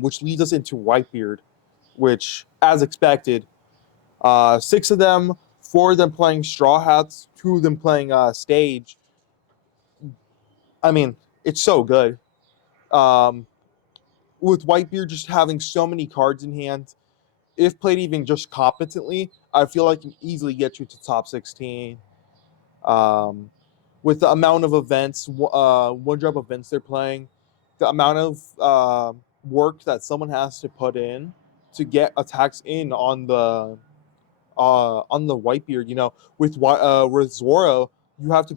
Which leads us into Whitebeard, which, as expected, 6 of them, 4 of them playing Straw Hats, 2 of them playing Stage. I mean, it's so good. With Whitebeard just having so many cards in hand, if played even just competently, I feel like it can easily get you to top 16. With the amount of events, one-drop events they're playing, the amount of work that someone has to put in to get attacks in on the Whitebeard, you know, with Zoro, you have to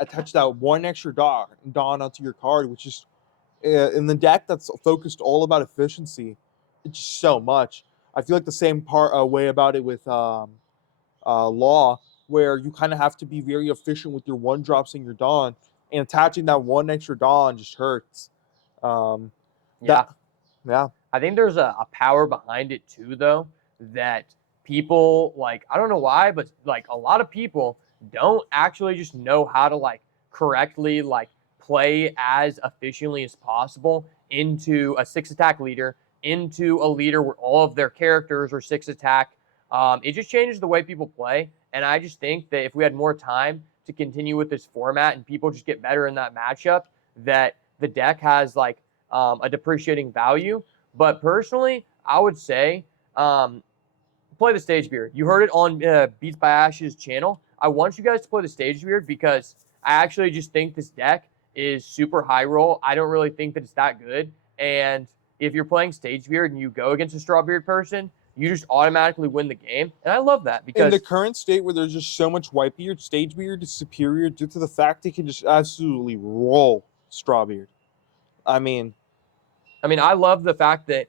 attach that one extra Dawn onto your card, which is in the deck that's focused all about efficiency. It's just so much. I feel like the same way about it with Law, where you kind of have to be very efficient with your one drops and your Dawn, and attaching that one extra Dawn just hurts. Yeah. Yeah. I think there's a power behind it too, though, that people like, I don't know why, but like a lot of people don't actually just know how to like correctly like play as efficiently as possible into a 6-attack leader, into a leader where all of their characters are 6-attack. It just changes the way people play. And I just think that if we had more time to continue with this format and people just get better in that matchup, that the deck has like a depreciating value. But personally, I would say play the Stagebeard. You heard it on Beats by Ash's channel. I want you guys to play the Stagebeard because I actually just think this deck is super high roll. I don't really think that it's that good. And if you're playing Stagebeard and you go against a Strawbeard person, you just automatically win the game. And I love that because in the current state where there's just so much Whitebeard, Stagebeard is superior due to the fact he can just absolutely roll Strawbeard. I mean, I love the fact that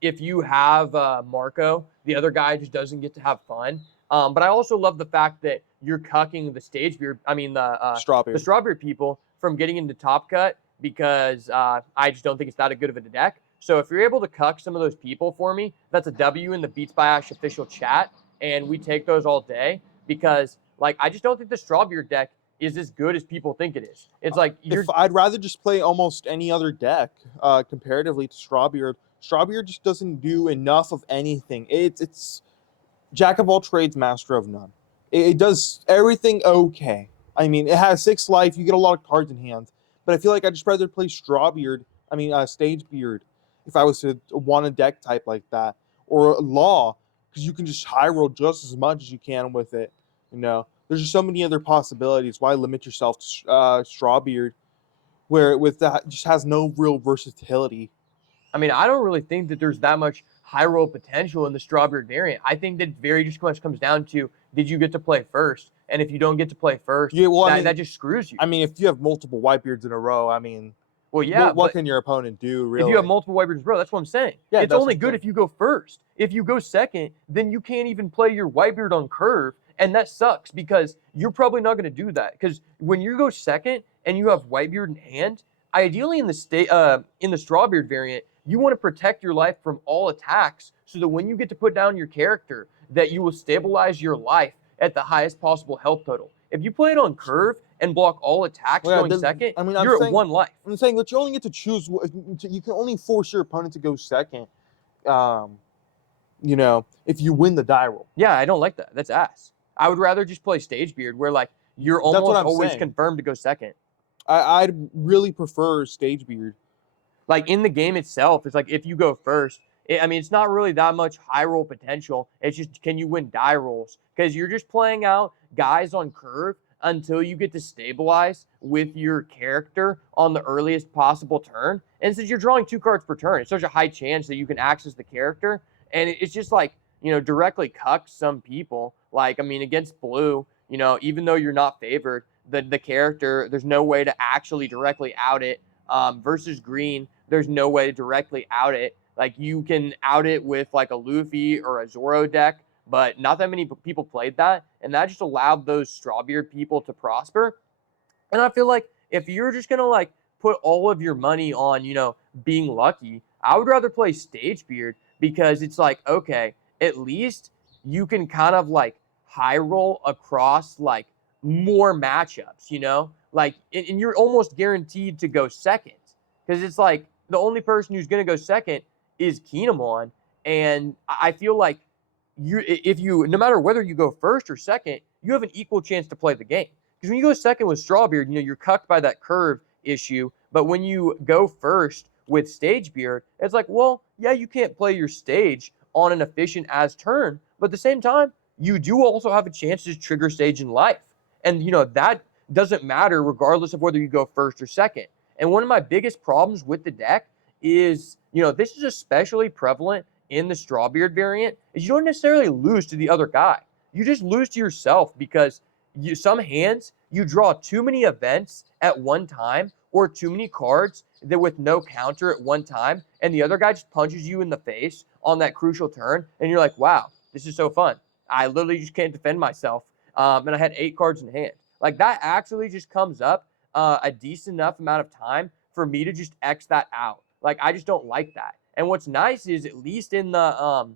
if you have Marco, the other guy just doesn't get to have fun. But I also love the fact that you're cucking the Stagebeard, the Strawbeard people from getting into Top Cut because I just don't think it's that good of a deck. So if you're able to cuck some of those people for me, that's a W in the Beats by Ash official chat, and we take those all day because like I just don't think the Strawbeard deck is as good as people think it is. It's like I'd rather just play almost any other deck comparatively to Strawbeard. Strawbeard just doesn't do enough of anything. It's jack of all trades, master of none. It does everything okay. I mean, it has 6 life. You get a lot of cards in hand, but I feel like I'd just rather play Stagebeard, if I was to want a deck type like that, or Law, because you can just high roll just as much as you can with it. You know, there's just so many other possibilities. Why limit yourself to Strawbeard, where with that just has no real versatility? I mean, I don't really think that there's that much high roll potential in the Strawbeard variant. I think that very just much comes down to, did you get to play first? And if you don't get to play first, that just screws you. I mean, if you have multiple Whitebeards in a row, I mean, well, yeah. What can your opponent do, really? If you have multiple Whitebeards, bro, that's what I'm saying. Yeah, it's only good if you go first. If you go second, then you can't even play your Whitebeard on curve, and that sucks because you're probably not going to do that. Because when you go second and you have Whitebeard in hand, ideally in the Strawbeard variant, you want to protect your life from all attacks so that when you get to put down your character, that you will stabilize your life at the highest possible health total. If you play it on curve and block all attacks second, you're at 1 life. I'm saying that you only get to choose. You can only force your opponent to go second. You know, if you win the die roll. Yeah, I don't like that. That's ass. I would rather just play Stagebeard, where like you're almost always confirmed to go second. I'd really prefer Stagebeard. Like in the game itself, it's like if you go first, it's not really that much high roll potential. It's just, can you win die rolls? Because you're just playing out guys on curve until you get to stabilize with your character on the earliest possible turn. And since you're drawing 2 cards per turn, it's such a high chance that you can access the character. And it's just like, directly cuck some people. Like, against blue, even though you're not favored, the character, there's no way to actually directly out it Versus green, there's no way to directly out it. Like you can out it with like a Luffy or a Zoro deck, but not that many people played that, and that just allowed those Strawbeard people to prosper. And I feel like if you're just gonna like put all of your money on, being lucky, I would rather play Stagebeard because it's like, okay, at least you can kind of like high roll across like more matchups. Like, and you're almost guaranteed to go second because it's like the only person who's gonna go second is Kinemon, and I feel like if you, no matter whether you go first or second, you have an equal chance to play the game. Because when you go second with Strawbeard, you're cucked by that curve issue. But when you go first with Stagebeard, it's like, well, yeah, you can't play your stage on an efficient as turn, but at the same time, you do also have a chance to trigger stage in life. And that doesn't matter regardless of whether you go first or second. And one of my biggest problems with the deck is, this is especially prevalent in the Strawbeard variant, is you don't necessarily lose to the other guy. You just lose to yourself because some hands you draw too many events at one time or too many cards that with no counter at one time, and the other guy just punches you in the face on that crucial turn, and you're like, wow, this is so fun. I literally just can't defend myself, and I had 8 cards in hand. Like that actually just comes up a decent enough amount of time for me to just X that out. Like I just don't like that. And what's nice is at least in the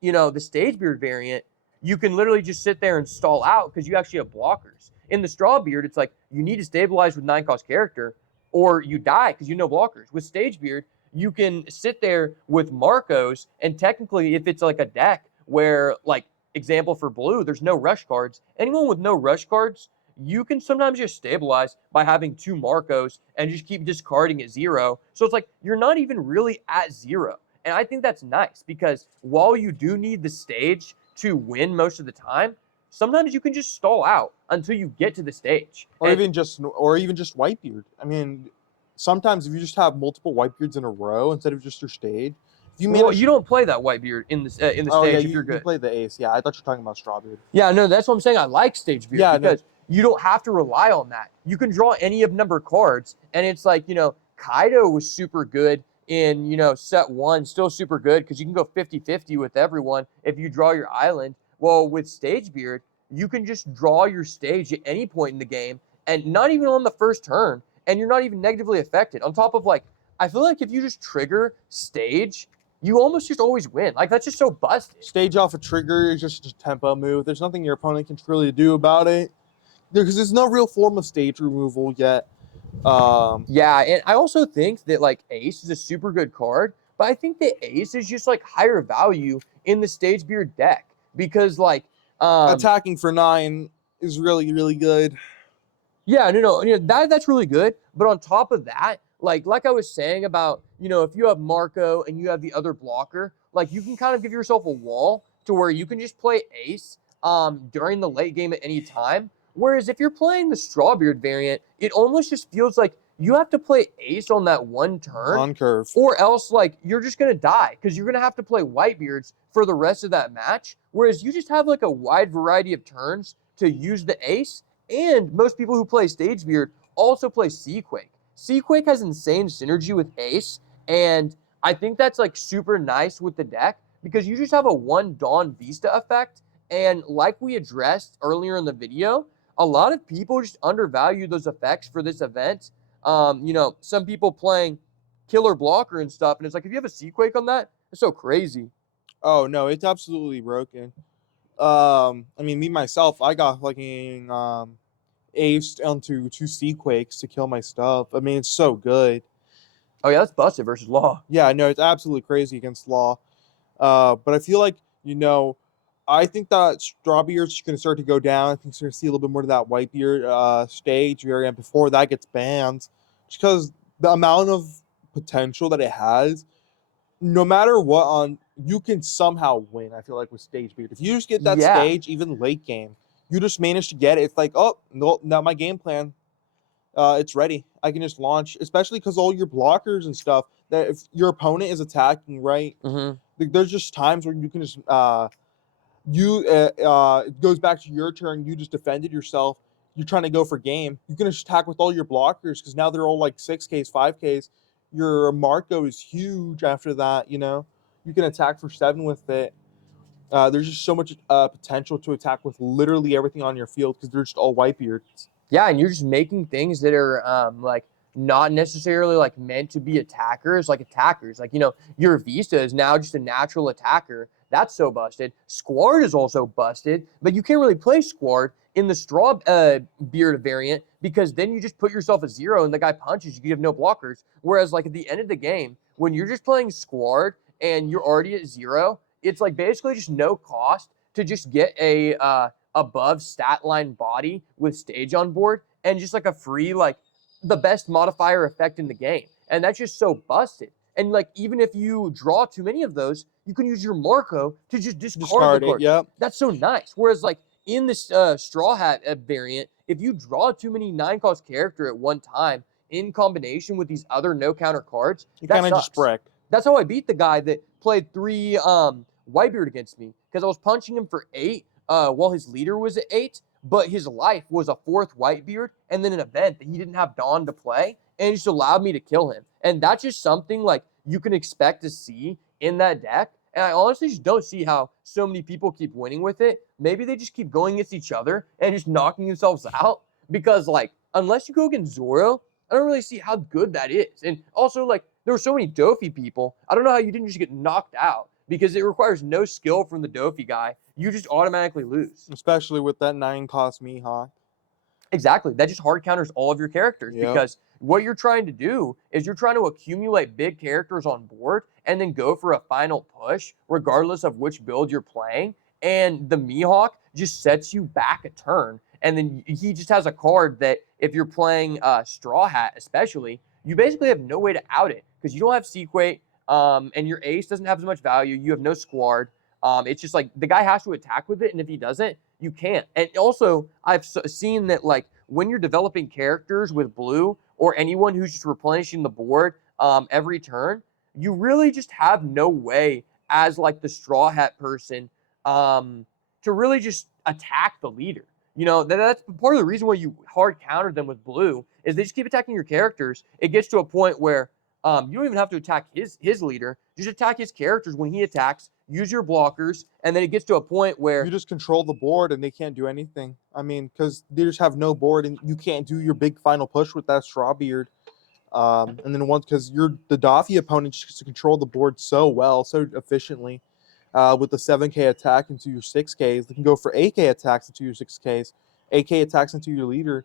the Stagebeard variant, you can literally just sit there and stall out because you actually have blockers. In the Strawbeard, it's like you need to stabilize with 9-cost character or you die because you know blockers. With Stagebeard, you can sit there with Marcos, and technically, if it's like a deck where, like, example for blue, there's no rush cards. Anyone with no rush cards, you can sometimes just stabilize by having 2 Marcos and just keep discarding at 0. So it's like you're not even really at 0. And I think that's nice because while you do need the stage to win most of the time, sometimes you can just stall out until you get to the stage. Or even just Whitebeard. I mean, sometimes if you just have multiple Whitebeards in a row instead of just your stage, if you manage. You don't play that Whitebeard in the stage if you're good. You play the ace. Yeah, I thought you were talking about Strawbeard. Yeah, no, that's what I'm saying. I like Stagebeard because you don't have to rely on that. You can draw any of number cards, and it's like, Kaido was super good in, set 1, still super good because you can go 50-50 with everyone if you draw your island. Well, with Stagebeard, you can just draw your stage at any point in the game and not even on the first turn, and you're not even negatively affected. On top of, like, I feel like if you just trigger stage, you almost just always win. Like, that's just so busted. Stage off a trigger is just a tempo move. There's nothing your opponent can really do about it because there's no real form of stage removal yet. Yeah, and I also think that, like, Ace is a super good card, but I think that Ace is just, like, higher value in the Stagebeard deck because, like, attacking for 9 is really, really good. Yeah, no, that's really good. But on top of that, like I was saying about, if you have Marco and you have the other blocker, like you can kind of give yourself a wall to where you can just play Ace during the late game at any time. Whereas if you're playing the Strawbeard variant, it almost just feels like you have to play Ace on that one turn. On curve. Or else, like, you're just going to die because you're going to have to play Whitebeards for the rest of that match. Whereas you just have, like, a wide variety of turns to use the Ace. And most people who play Stagebeard also play Seaquake. Seaquake has insane synergy with Ace. And I think that's, like, super nice with the deck because you just have a 1 Dawn Vista effect. And like we addressed earlier in the video, a lot of people just undervalue those effects for this event. Some people playing Killer Blocker and stuff, and it's like, if you have a Seaquake on that, it's so crazy. Oh, no, it's absolutely broken. I mean, me, myself, I got fucking aced onto 2 Seaquakes to kill my stuff. I mean, it's so good. Oh, yeah, that's busted versus Law. Yeah, no, it's absolutely crazy against Law. But I feel like, I think that Strawbeard's going to start to go down. I think you're going to see a little bit more of that Whitebeard stage variant before that gets banned. Just because the amount of potential that it has, no matter what, you can somehow win, I feel like, with Stagebeard. If you just get that stage, even late game, you just manage to get it. It's like, oh, no, now my game plan, it's ready. I can just launch, especially because all your blockers and stuff, that if your opponent is attacking, right, there's just times where you can just... it goes back to your turn. You just defended yourself. you're trying to go for game, you can just attack with all your blockers because now they're all like 6Ks, 5Ks. Your Marco is huge after that, you know. You can attack for 7 with it. There's just so much potential to attack with literally everything on your field because they're just all Whitebeards. Yeah, and you're just making things that are like not necessarily like meant to be attackers, like attackers. Like, your Vista is now just a natural attacker. That's so busted. Squard is also busted, but you can't really play Squard in the straw beard variant because then you just put yourself at 0 and the guy punches you have no blockers. Whereas like at the end of the game, when you're just playing Squard and you're already at 0, it's like basically just no cost to just get a above stat line body with stage on board and just like a free, like the best modifier effect in the game. And that's just so busted. And like, even if you draw too many of those, you can use your Marco to just discard the card. Yep. That's so nice. Whereas like in this Straw Hat variant, if you draw too many 9-cost character at one time in combination with these other no counter cards, You that kind of sucks. just wreck. That's how I beat the guy that played 3 Whitebeard against me because I was punching him for 8 while his leader was at 8, but his life was a 4th Whitebeard and then an event that he didn't have Dawn to play, and it just allowed me to kill him. And that's just something like you can expect to see in that deck. And I honestly just don't see how so many people keep winning with it. Maybe they just keep going against each other and just knocking themselves out because, like, unless you go against Zoro, I don't really see how good that is. And also, like, there were so many Dofi people. I don't know how you didn't just get knocked out because it requires no skill from the Dofi guy. You just automatically lose. Especially with that 9-cost Mihawk. Exactly. That just hard counters all of your characters because what you're trying to do is you're trying to accumulate big characters on board and then go for a final push, regardless of which build you're playing. And the Mihawk just sets you back a turn. And then he just has a card that if you're playing Straw Hat, especially, you basically have no way to out it because you don't have Sequate, and your ace doesn't have as much value. You have no Squard. It's just like the guy has to attack with it, and if he doesn't, you can't. And also, I've seen that like when you're developing characters with blue or anyone who's just replenishing the board every turn, you really just have no way as like the Straw Hat person to really just attack the leader. That's part of the reason why you hard counter them with blue is they just keep attacking your characters. It gets to a point where you don't even have to attack his leader. Just attack his characters when he attacks. Use your blockers, and then it gets to a point where you just control the board and they can't do anything. I mean, because they just have no board and you can't do your big final push with that Strawbeard. And then once, because the Doffy opponent just gets to control the board so well, so efficiently, with the 7K attack into your 6Ks, they can go for 8K attacks into your 6Ks, 8K attacks into your leader.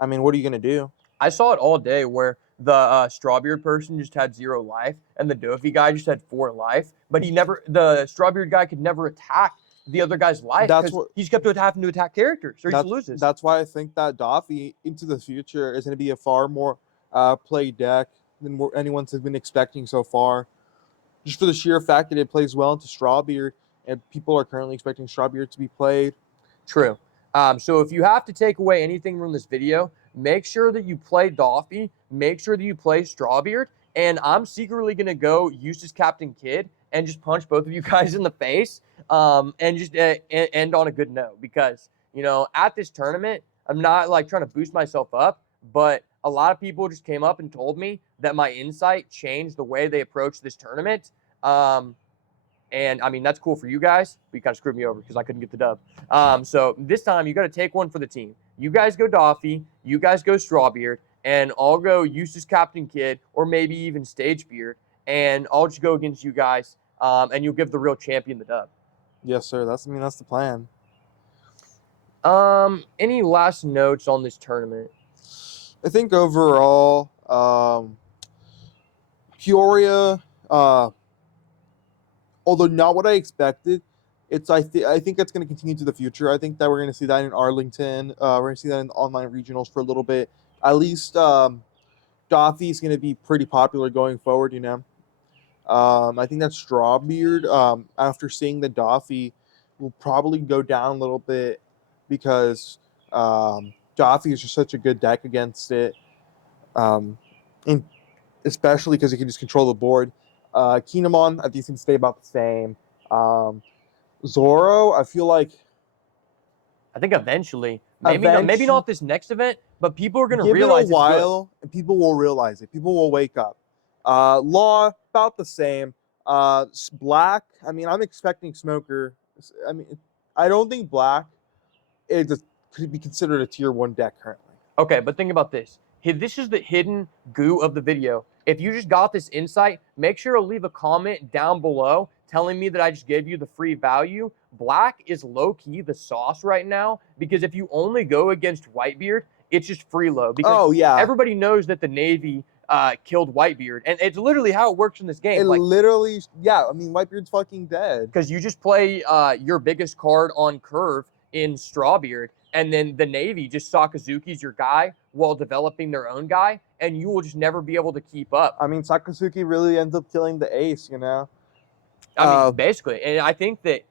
I mean, what are you gonna do? I saw it all day where the Strawbeard person just had 0 life and the Dofi guy just had 4 life, but the Strawbeard guy could never attack the other guy's life because he just kept having to attack characters or he just loses. That's why I think that Doffy into the future is going to be a far more played deck than anyone's been expecting so far. Just for the sheer fact that it plays well into Strawbeard, and people are currently expecting Strawbeard to be played. True. So if you have to take away anything from this video, make sure that you play Doffy, make sure that you play Strawbeard, and I'm secretly going to go Eustace Captain Kidd and just punch both of you guys in the face and just end on a good note because, at this tournament, I'm not like trying to boost myself up, but a lot of people just came up and told me that my insight changed the way they approach this tournament. And I mean, that's cool for you guys, but you kind of screwed me over because I couldn't get the dub. So this time you got to take one for the team. You guys go Doffy, you guys go Strawbeard, and I'll go Eustace Captain Kidd or maybe even Stagebeard, and I'll just go against you guys, and you'll give the real champion the dub. Yes, sir. That's the plan. Any last notes on this tournament? I think overall, Peoria, although not what I expected, I think that's going to continue to the future. I think that we're going to see that in Arlington. We're going to see that in the online regionals for a little bit. At least Doffy is going to be pretty popular going forward, I think that Strawbeard, after seeing the Doffy, will probably go down a little bit because Doffy is just such a good deck against it, and especially because he can just control the board. Kinemon, I think he's going to stay about the same. Zoro, I feel like I think eventually, maybe not this next event, but people are going to realize Give it a while, and people will realize it. People will wake up. Law about the same. Black. I mean, I'm expecting Smoker. I mean, I don't think Black could be considered a tier 1 deck currently. Okay, but think about this. This is the hidden goo of the video. If you just got this insight, make sure to leave a comment down below telling me that I just gave you the free value. Black is low-key the sauce right now because if you only go against Whitebeard, it's just free low. Because everybody knows that the Navy killed Whitebeard, and it's literally how it works in this game. I mean, Whitebeard's fucking dead. Because you just play your biggest card on curve in Strawbeard, and then the Navy just Sakazuki's your guy while developing their own guy, and you will just never be able to keep up. I mean, Sakazuki really ends up killing the ace, you know? I mean, basically. And I think that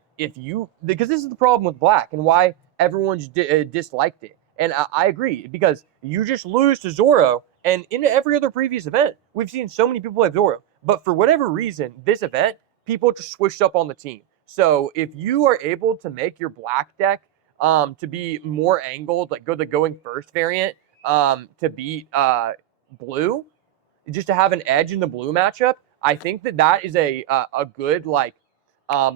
because this is the problem with Black and why everyone's disliked it. And I agree, because you just lose to Zoro, and in every other previous event, we've seen so many people play Zoro. But for whatever reason, this event, people just switched up on the team. So if you are able to make your Black deck to be more angled, like the going first variant, to beat Blue, just to have an edge in the Blue matchup, I think that is a good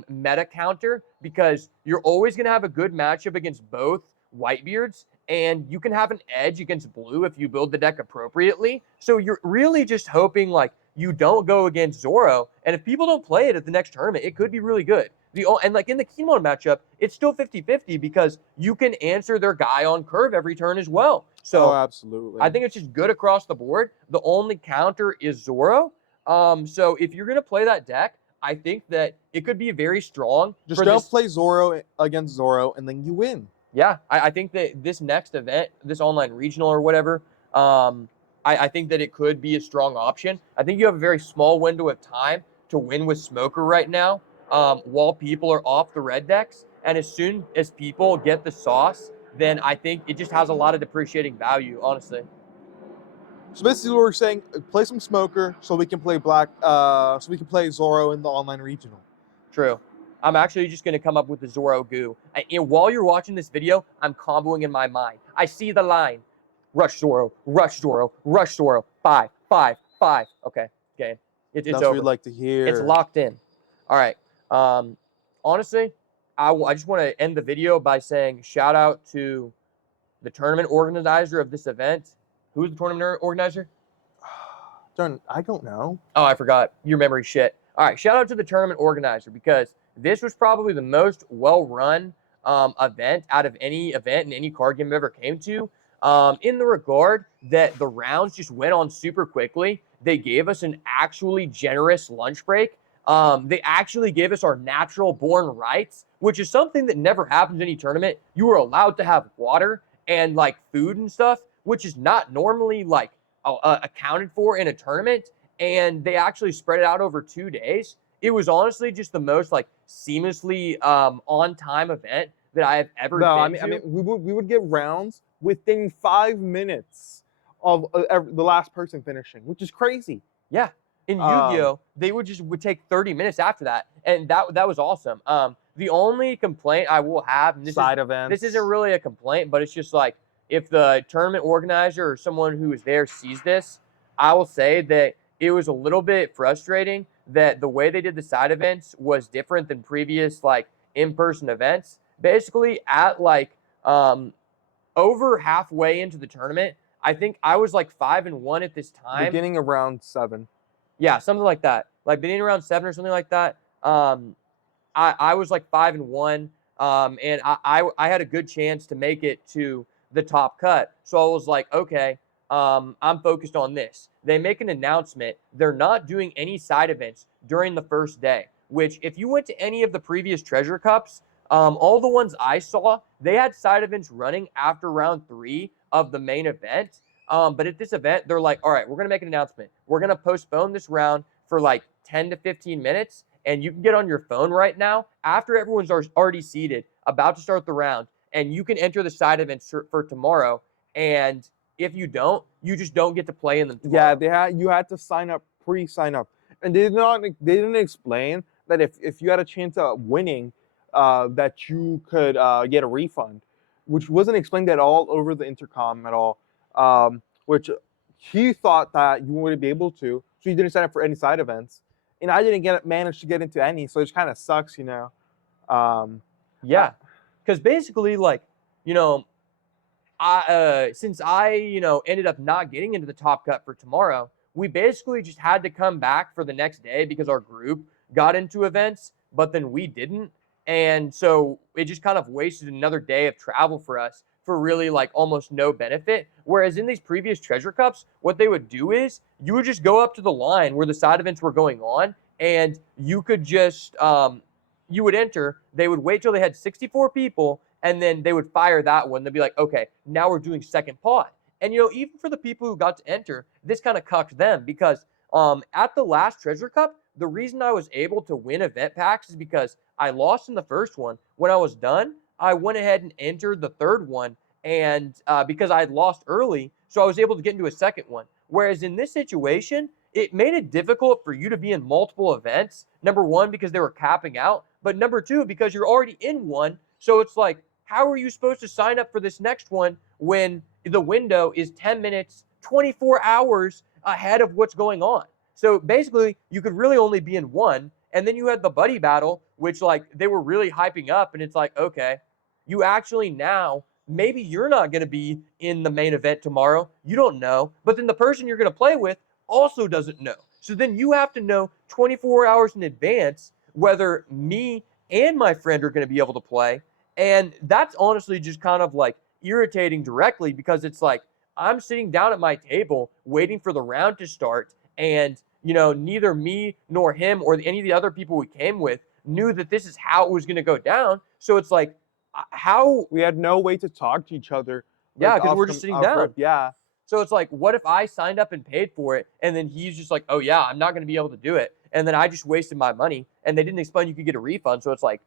meta counter, because you're always going to have a good matchup against both Whitebeards, and you can have an edge against Blue if you build the deck appropriately. So you're really just hoping you don't go against Zoro, and if people don't play it at the next tournament, it could be really good. And in the Kinemon matchup, it's still 50-50 because you can answer their guy on curve every turn as well. So absolutely. I think it's just good across the board. The only counter is Zoro. So if you're going to play that deck, I think that it could be very strong. Just don't play Zoro against Zoro, and then you win. Yeah, I think that this next event, this online regional or whatever, I think that it could be a strong option. I think you have a very small window of time to win with Smoker right now, while people are off the red decks. And as soon as people get the sauce, then I think it just has a lot of depreciating value, honestly. So basically, we're saying play some Smoker so we can play Black, so we can play Zoro in the online regional. True. I'm actually just going to come up with the Zoro goo. And while you're watching this video, I'm comboing in my mind. I see the line. Rush Zoro, rush Zoro, rush Zoro. 5, 5, 5. Okay, game. It's That's over. what we'd like to hear. It's locked in. All right. Honestly, I just want to end the video by saying shout out to the tournament organizer of this event. Who's the tournament organizer? I don't know. Oh, I forgot. Your memory shit. All right. Shout out to the tournament organizer, because this was probably the most well-run event out of any event in any card game I've ever came to. In the regard that the rounds just went on super quickly. They gave us an actually generous lunch break. They actually gave us our natural born rights, which is something that never happens in any tournament. You were allowed to have water and food and stuff, which is not normally accounted for in a tournament. And they actually spread it out over 2 days. It was honestly just the most seamlessly on time event that I have ever been to. I mean, we would get rounds within 5 minutes of the last person finishing, which is crazy. Yeah. In Yu-Gi-Oh, they would take 30 minutes after that, and that was awesome. The only complaint I will have, and this isn't really a complaint, but it's just if the tournament organizer or someone who is there sees this, I will say that it was a little bit frustrating that the way they did the side events was different than previous in-person events. Basically, at over halfway into the tournament, I think I was 5-1 at this time. Beginning of round 7. Yeah, something like that. Beginning around 7 or something like that. I was 5-1, and I had a good chance to make it to the top cut. So I was okay, I'm focused on this. They make an announcement. They're not doing any side events during the first day, which if you went to any of the previous Treasure Cups, all the ones I saw, they had side events running after round 3 of the main event. But at this event, they're all right, we're going to make an announcement. We're going to postpone this round for 10 to 15 minutes. And you can get on your phone right now after everyone's already seated, about to start the round. And you can enter the side events for tomorrow. And if you don't, you just don't get to play in them tomorrow. Yeah, you had to pre-sign up. And they didn't explain that if you had a chance of winning, that you could get a refund. which wasn't explained at all over the intercom at all. Which he thought that you wouldn't be able to, so he didn't sign up for any side events, and I didn't manage to get into any, so it kind of sucks, you know. Yeah, because basically, like, you know, since I, you know, ended up not getting into the Top Cut for tomorrow, we basically just had to come back for the next day because our group got into events, but then we didn't. And so it just kind of wasted another day of travel for us for really like almost no benefit. Whereas in these previous treasure cups, what they would do is you would just go up to the line where the side events were going on, and you could just you would enter. They would wait till they had 64 people, and then they would fire that one. They'd be like, okay, now we're doing second pod. And you know, even for the people who got to enter, this kind of cucked them because at the last Treasure Cup, the reason I was able to win event packs is because I lost in the first one. When I was done, I went ahead and entered the third one, and because I had lost early, so I was able to get into a second one. Whereas in this situation, it made it difficult for you to be in multiple events. Number one, because they were capping out, but number two, because you're already in one. So it's like, how are you supposed to sign up for this next one when the window is 10 minutes, 24 hours ahead of what's going on? So basically, you could really only be in one. And then you had the buddy battle, which like they were really hyping up. And it's like, okay, you actually now, maybe you're not going to be in the main event tomorrow. You don't know. But then the person you're going to play with also doesn't know. So then you have to know 24 hours in advance whether me and my friend are going to be able to play. And that's honestly just kind of like irritating directly because it's like I'm sitting down at my table waiting for the round to start, and you know, neither me nor him or any of the other people we came with knew that this is how it was going to go down. So it's like, how? We had no way to talk to each other. Yeah, like, because off we're the- just sitting off down. rip. Yeah. So it's like, what if I signed up and paid for it, and then he's just like, oh yeah, I'm not going to be able to do it, and then I just wasted my money, and they didn't explain you could get a refund. So it's like,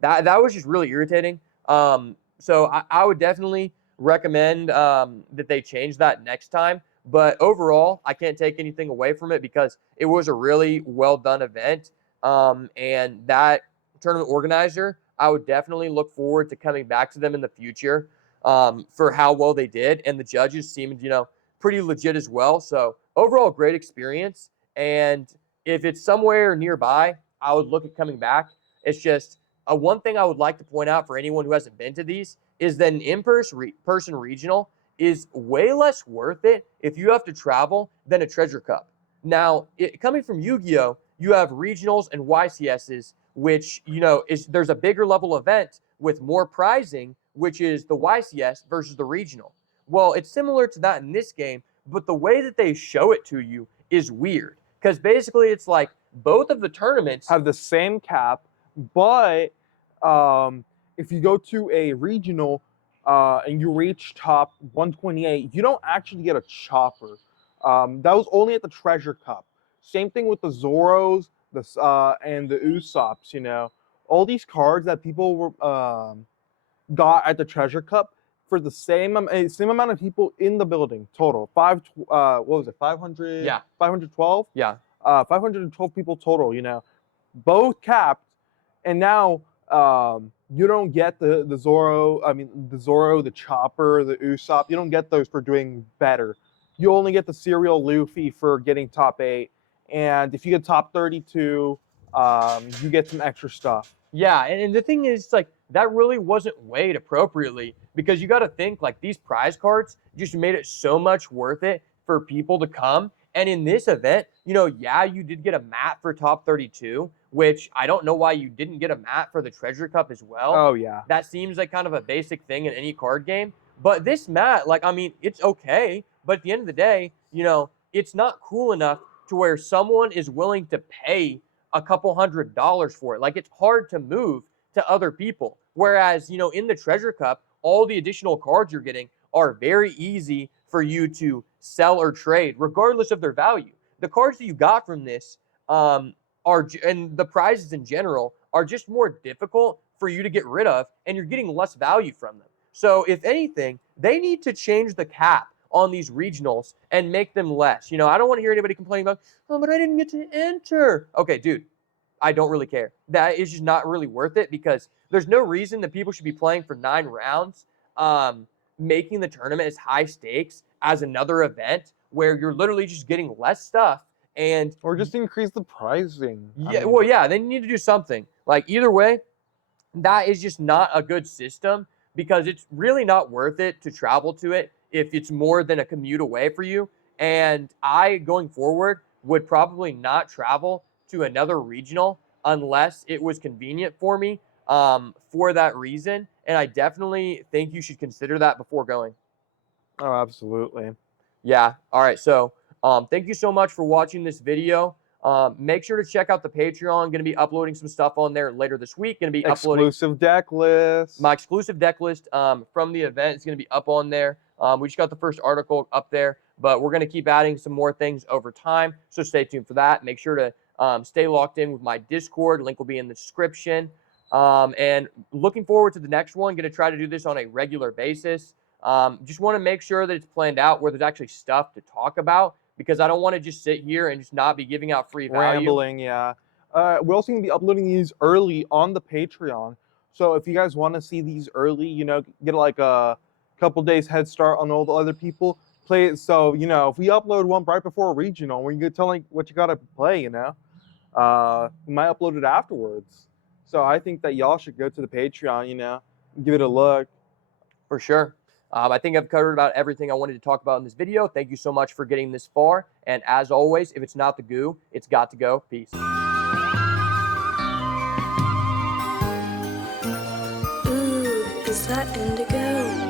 that was just really irritating. So I would definitely recommend that they change that next time. But overall, I can't take anything away from it because it was a really well done event. And that tournament organizer, I would definitely look forward to coming back to them in the future for how well they did. And the judges seemed, you know, pretty legit as well. So overall, great experience. And if it's somewhere nearby, I would look at coming back. It's just one thing I would like to point out for anyone who hasn't been to these is that an in-person regional is way less worth it if you have to travel than a Treasure Cup. Now, coming from Yu-Gi-Oh, you have regionals and YCSs, which, you know, there's a bigger level event with more prizing, which is the YCS versus the regional. Well, it's similar to that in this game, but the way that they show it to you is weird because basically it's like both of the tournaments have the same cap, but if you go to a regional and you reach top 128, you don't actually get a chopper. That was only at the Treasure Cup. Same thing with the Zoros, and the Usops. You know, all these cards that people were got at the Treasure Cup for the same amount of people in the building total. What was it? 500. Yeah. 512. Yeah. 512 people total. You know, both capped, and now you don't get the Zoro. I mean, the Zoro, the Chopper, the Usopp. You don't get those for doing better. You only get the Serial Luffy for getting top 8, and if you get top 32, you get some extra stuff. Yeah, and the thing is, like, that really wasn't weighed appropriately because you got to think, like, these prize cards just made it so much worth it for people to come. And in this event, you know, yeah, you did get a mat for top 32, which I don't know why you didn't get a mat for the Treasure Cup as well. Oh, yeah. That seems like kind of a basic thing in any card game. But this mat, like, I mean, it's okay. But at the end of the day, you know, it's not cool enough to where someone is willing to pay a couple $100s for it. Like, it's hard to move to other people. Whereas, you know, in the Treasure Cup, all the additional cards you're getting are very easy for you to sell or trade, regardless of their value. The cards that you got from this and the prizes in general are just more difficult for you to get rid of, and you're getting less value from them. So, if anything, they need to change the cap on these regionals and make them less. You know, I don't want to hear anybody complaining about, oh, but I didn't get to enter. Okay, dude, I don't really care. That is just not really worth it because there's no reason that people should be playing for 9 rounds making the tournament as high stakes as another event where you're literally just getting less stuff. And Or just increase the pricing. yeah, well, yeah, then you need to do something. Like, either way, that is just not a good system, because it's really not worth it to travel to it if it's more than a commute away for you. And I, going forward, would probably not travel to another regional unless it was convenient for me, for that reason. And I definitely think you should consider that before going. Oh, absolutely. Yeah. All right. So thank you so much for watching this video. Make sure to check out the Patreon. Going to be uploading some stuff on there later this week. Going to be uploading Exclusive deck list. my exclusive deck list from the event. Is going to be up on there. We just got the first article up there, but we're going to keep adding some more things over time. So stay tuned for that. Make sure to stay locked in with my Discord. Link will be in the description. And looking forward to the next one. Going to try to do this on a regular basis. Just want to make sure that it's planned out where there's actually stuff to talk about, because I don't want to just sit here and just not be giving out free value. Rambling, yeah. We're also going to be uploading these early on the Patreon. So if you guys want to see these early, you know, get like a couple days head start on all the other people, play it. So, you know, if we upload one right before a regional, when you get telling what you got to play, you know, we might upload it afterwards. So I think that y'all should go to the Patreon, you know, give it a look. For sure. I think I've covered about everything I wanted to talk about in this video. Thank you so much for getting this far. And as always, if it's not the goo, it's got to go. Peace. Ooh, is that indigo?